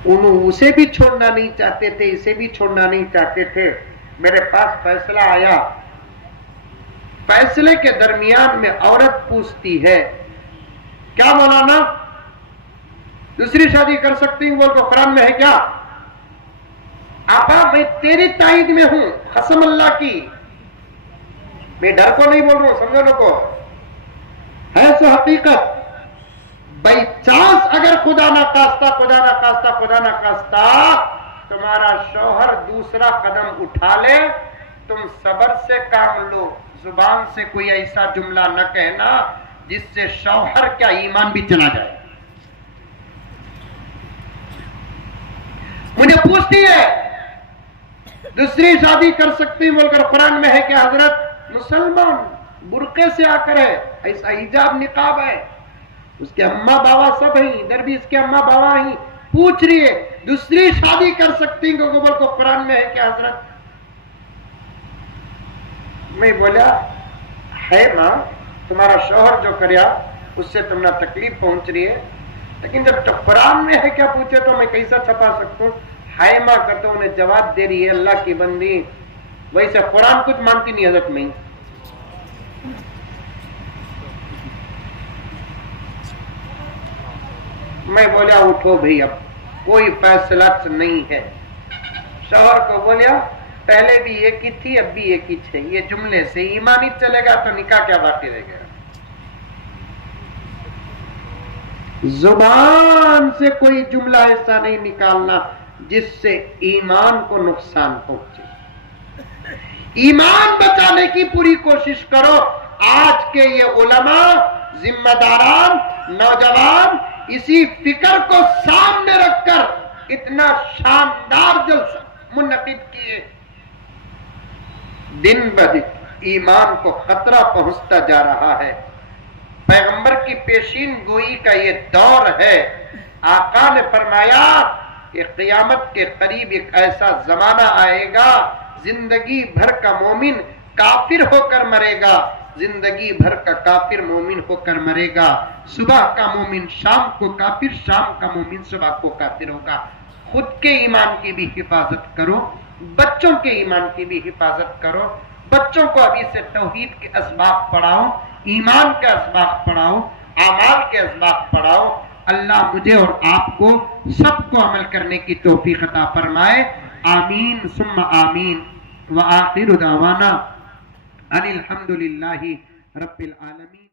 اسے بھی چھوڑنا نہیں چاہتے تھے، اسے بھی چھوڑنا نہیں چاہتے تھے، میرے پاس فیصلہ آیا، فیصلے کے درمیان میں عورت پوچھتی ہے کیا مولانا دوسری شادی کر سکتی ہوں، بول کو قرآن میں ہے کیا؟ آپا میں تیری تائید میں ہوں، قسم اللہ کی، میں ڈر کو نہیں بول رہا ہوں، سمجھو لوگو ہے سو حقیقت، بائی چانس اگر خدا نہ خواستہ تمہارا شوہر دوسرا قدم اٹھا لے، تم صبر سے کام لو، زبان سے کوئی ایسا جملہ نہ کہنا جس سے شوہر کا ایمان بھی چلا جائے۔ مجھے پوچھتی ہے دوسری شادی کر سکتی بول کر قرآن میں ہے کہ حضرت مسلمان برقعے سے آ کر ہے، ایسا حجاب نقاب ہے، اس کے اماں بابا سب ہیں، ادھر بھی اس کے اماں بابا ہیں، پوچھ رہی ہے دوسری شادی کر سکتی بول کو قرآن میں ہے کہ حضرت؟ میں بولا ہے ماں، تمہارا شوہر جو کریا اس سے تم نہ تکلیف پہنچ رہی ہے، لیکن جب تو قرآن میں ہے کیا پوچھے تو میں کیسا چھپا سکتا ہوں؟ ہائے ماں کرتا انہیں جواب دے رہی ہے اللہ کی بندی، ویسے قرآن کچھ مانتی نہیں حضرت میں بولا اٹھو بھئی اب کوئی فیصلہ نہیں ہے، شوہر کو بولیا پہلے بھی ایک ہی تھی اب بھی ایک ہی ہے، یہ جملے سے ایمان ہی چلے گا تو نکاح کیا باقی رہ گیا؟ زبان سے کوئی جملہ ایسا نہیں نکالنا جس سے ایمان کو نقصان پہنچے، ایمان بچانے کی پوری کوشش کرو۔ آج کے یہ علماء، ذمہ داران، نوجوان اسی فکر کو سامنے رکھ کر اتنا شاندار جلسہ منعقد کیے، دن بدن ایمان کو خطرہ پہنچتا جا رہا ہے۔ پیغمبر کی پیشین گوئی کا یہ دور ہے، آقا نے فرمایا کہ قیامت کے قریب ایک ایسا زمانہ آئے گا زندگی بھر کا مومن کافر ہو کر مرے گا، زندگی بھر کا کافر مومن ہو کر مرے گا، صبح کا مومن شام کو کافر، شام کا مومن صبح کو کافر ہوگا۔ خود کے ایمان کی بھی حفاظت کرو، بچوں کے ایمان کی بھی حفاظت کرو، بچوں کو ابھی سے توحید کے اسباق پڑھاؤ، ایمان کے اسباق پڑھاؤ، اعمال کے اسباق پڑھاؤ۔ اللہ مجھے اور آپ کو سب کو عمل کرنے کی توفیق عطا فرمائے، آمین ثم آمین، وآخر دعوانا ان الحمدللہ رب العالمین۔